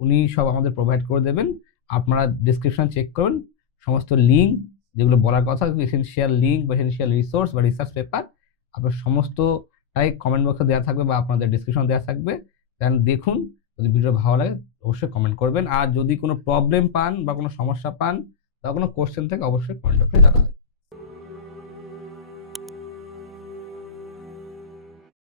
উনি সব আমাদের প্রোভাইড করে দেবেন। আপনারা ডিসক্রিপশন চেক করুন, সমস্ত লিঙ্ক যেগুলো বলার কথা, এসেনশিয়াল লিঙ্ক বা এসেনশিয়াল রিসোর্স বা রিসার্চ পেপার, আপনার সমস্তটাই কমেন্ট বক্সে দেওয়া থাকবে বা আপনাদের ডিসক্রিপশন দেওয়া থাকবে। দেন দেখুন, যদি ভিডিও ভালো লাগে অবশ্যই কমেন্ট করবেন। আর যদি কোনো প্রবলেম পান বা কোনো সমস্যা পান বা কোনো কোশ্চেন থেকে অবশ্যই কমেন্ট বক্সে জানাবেন।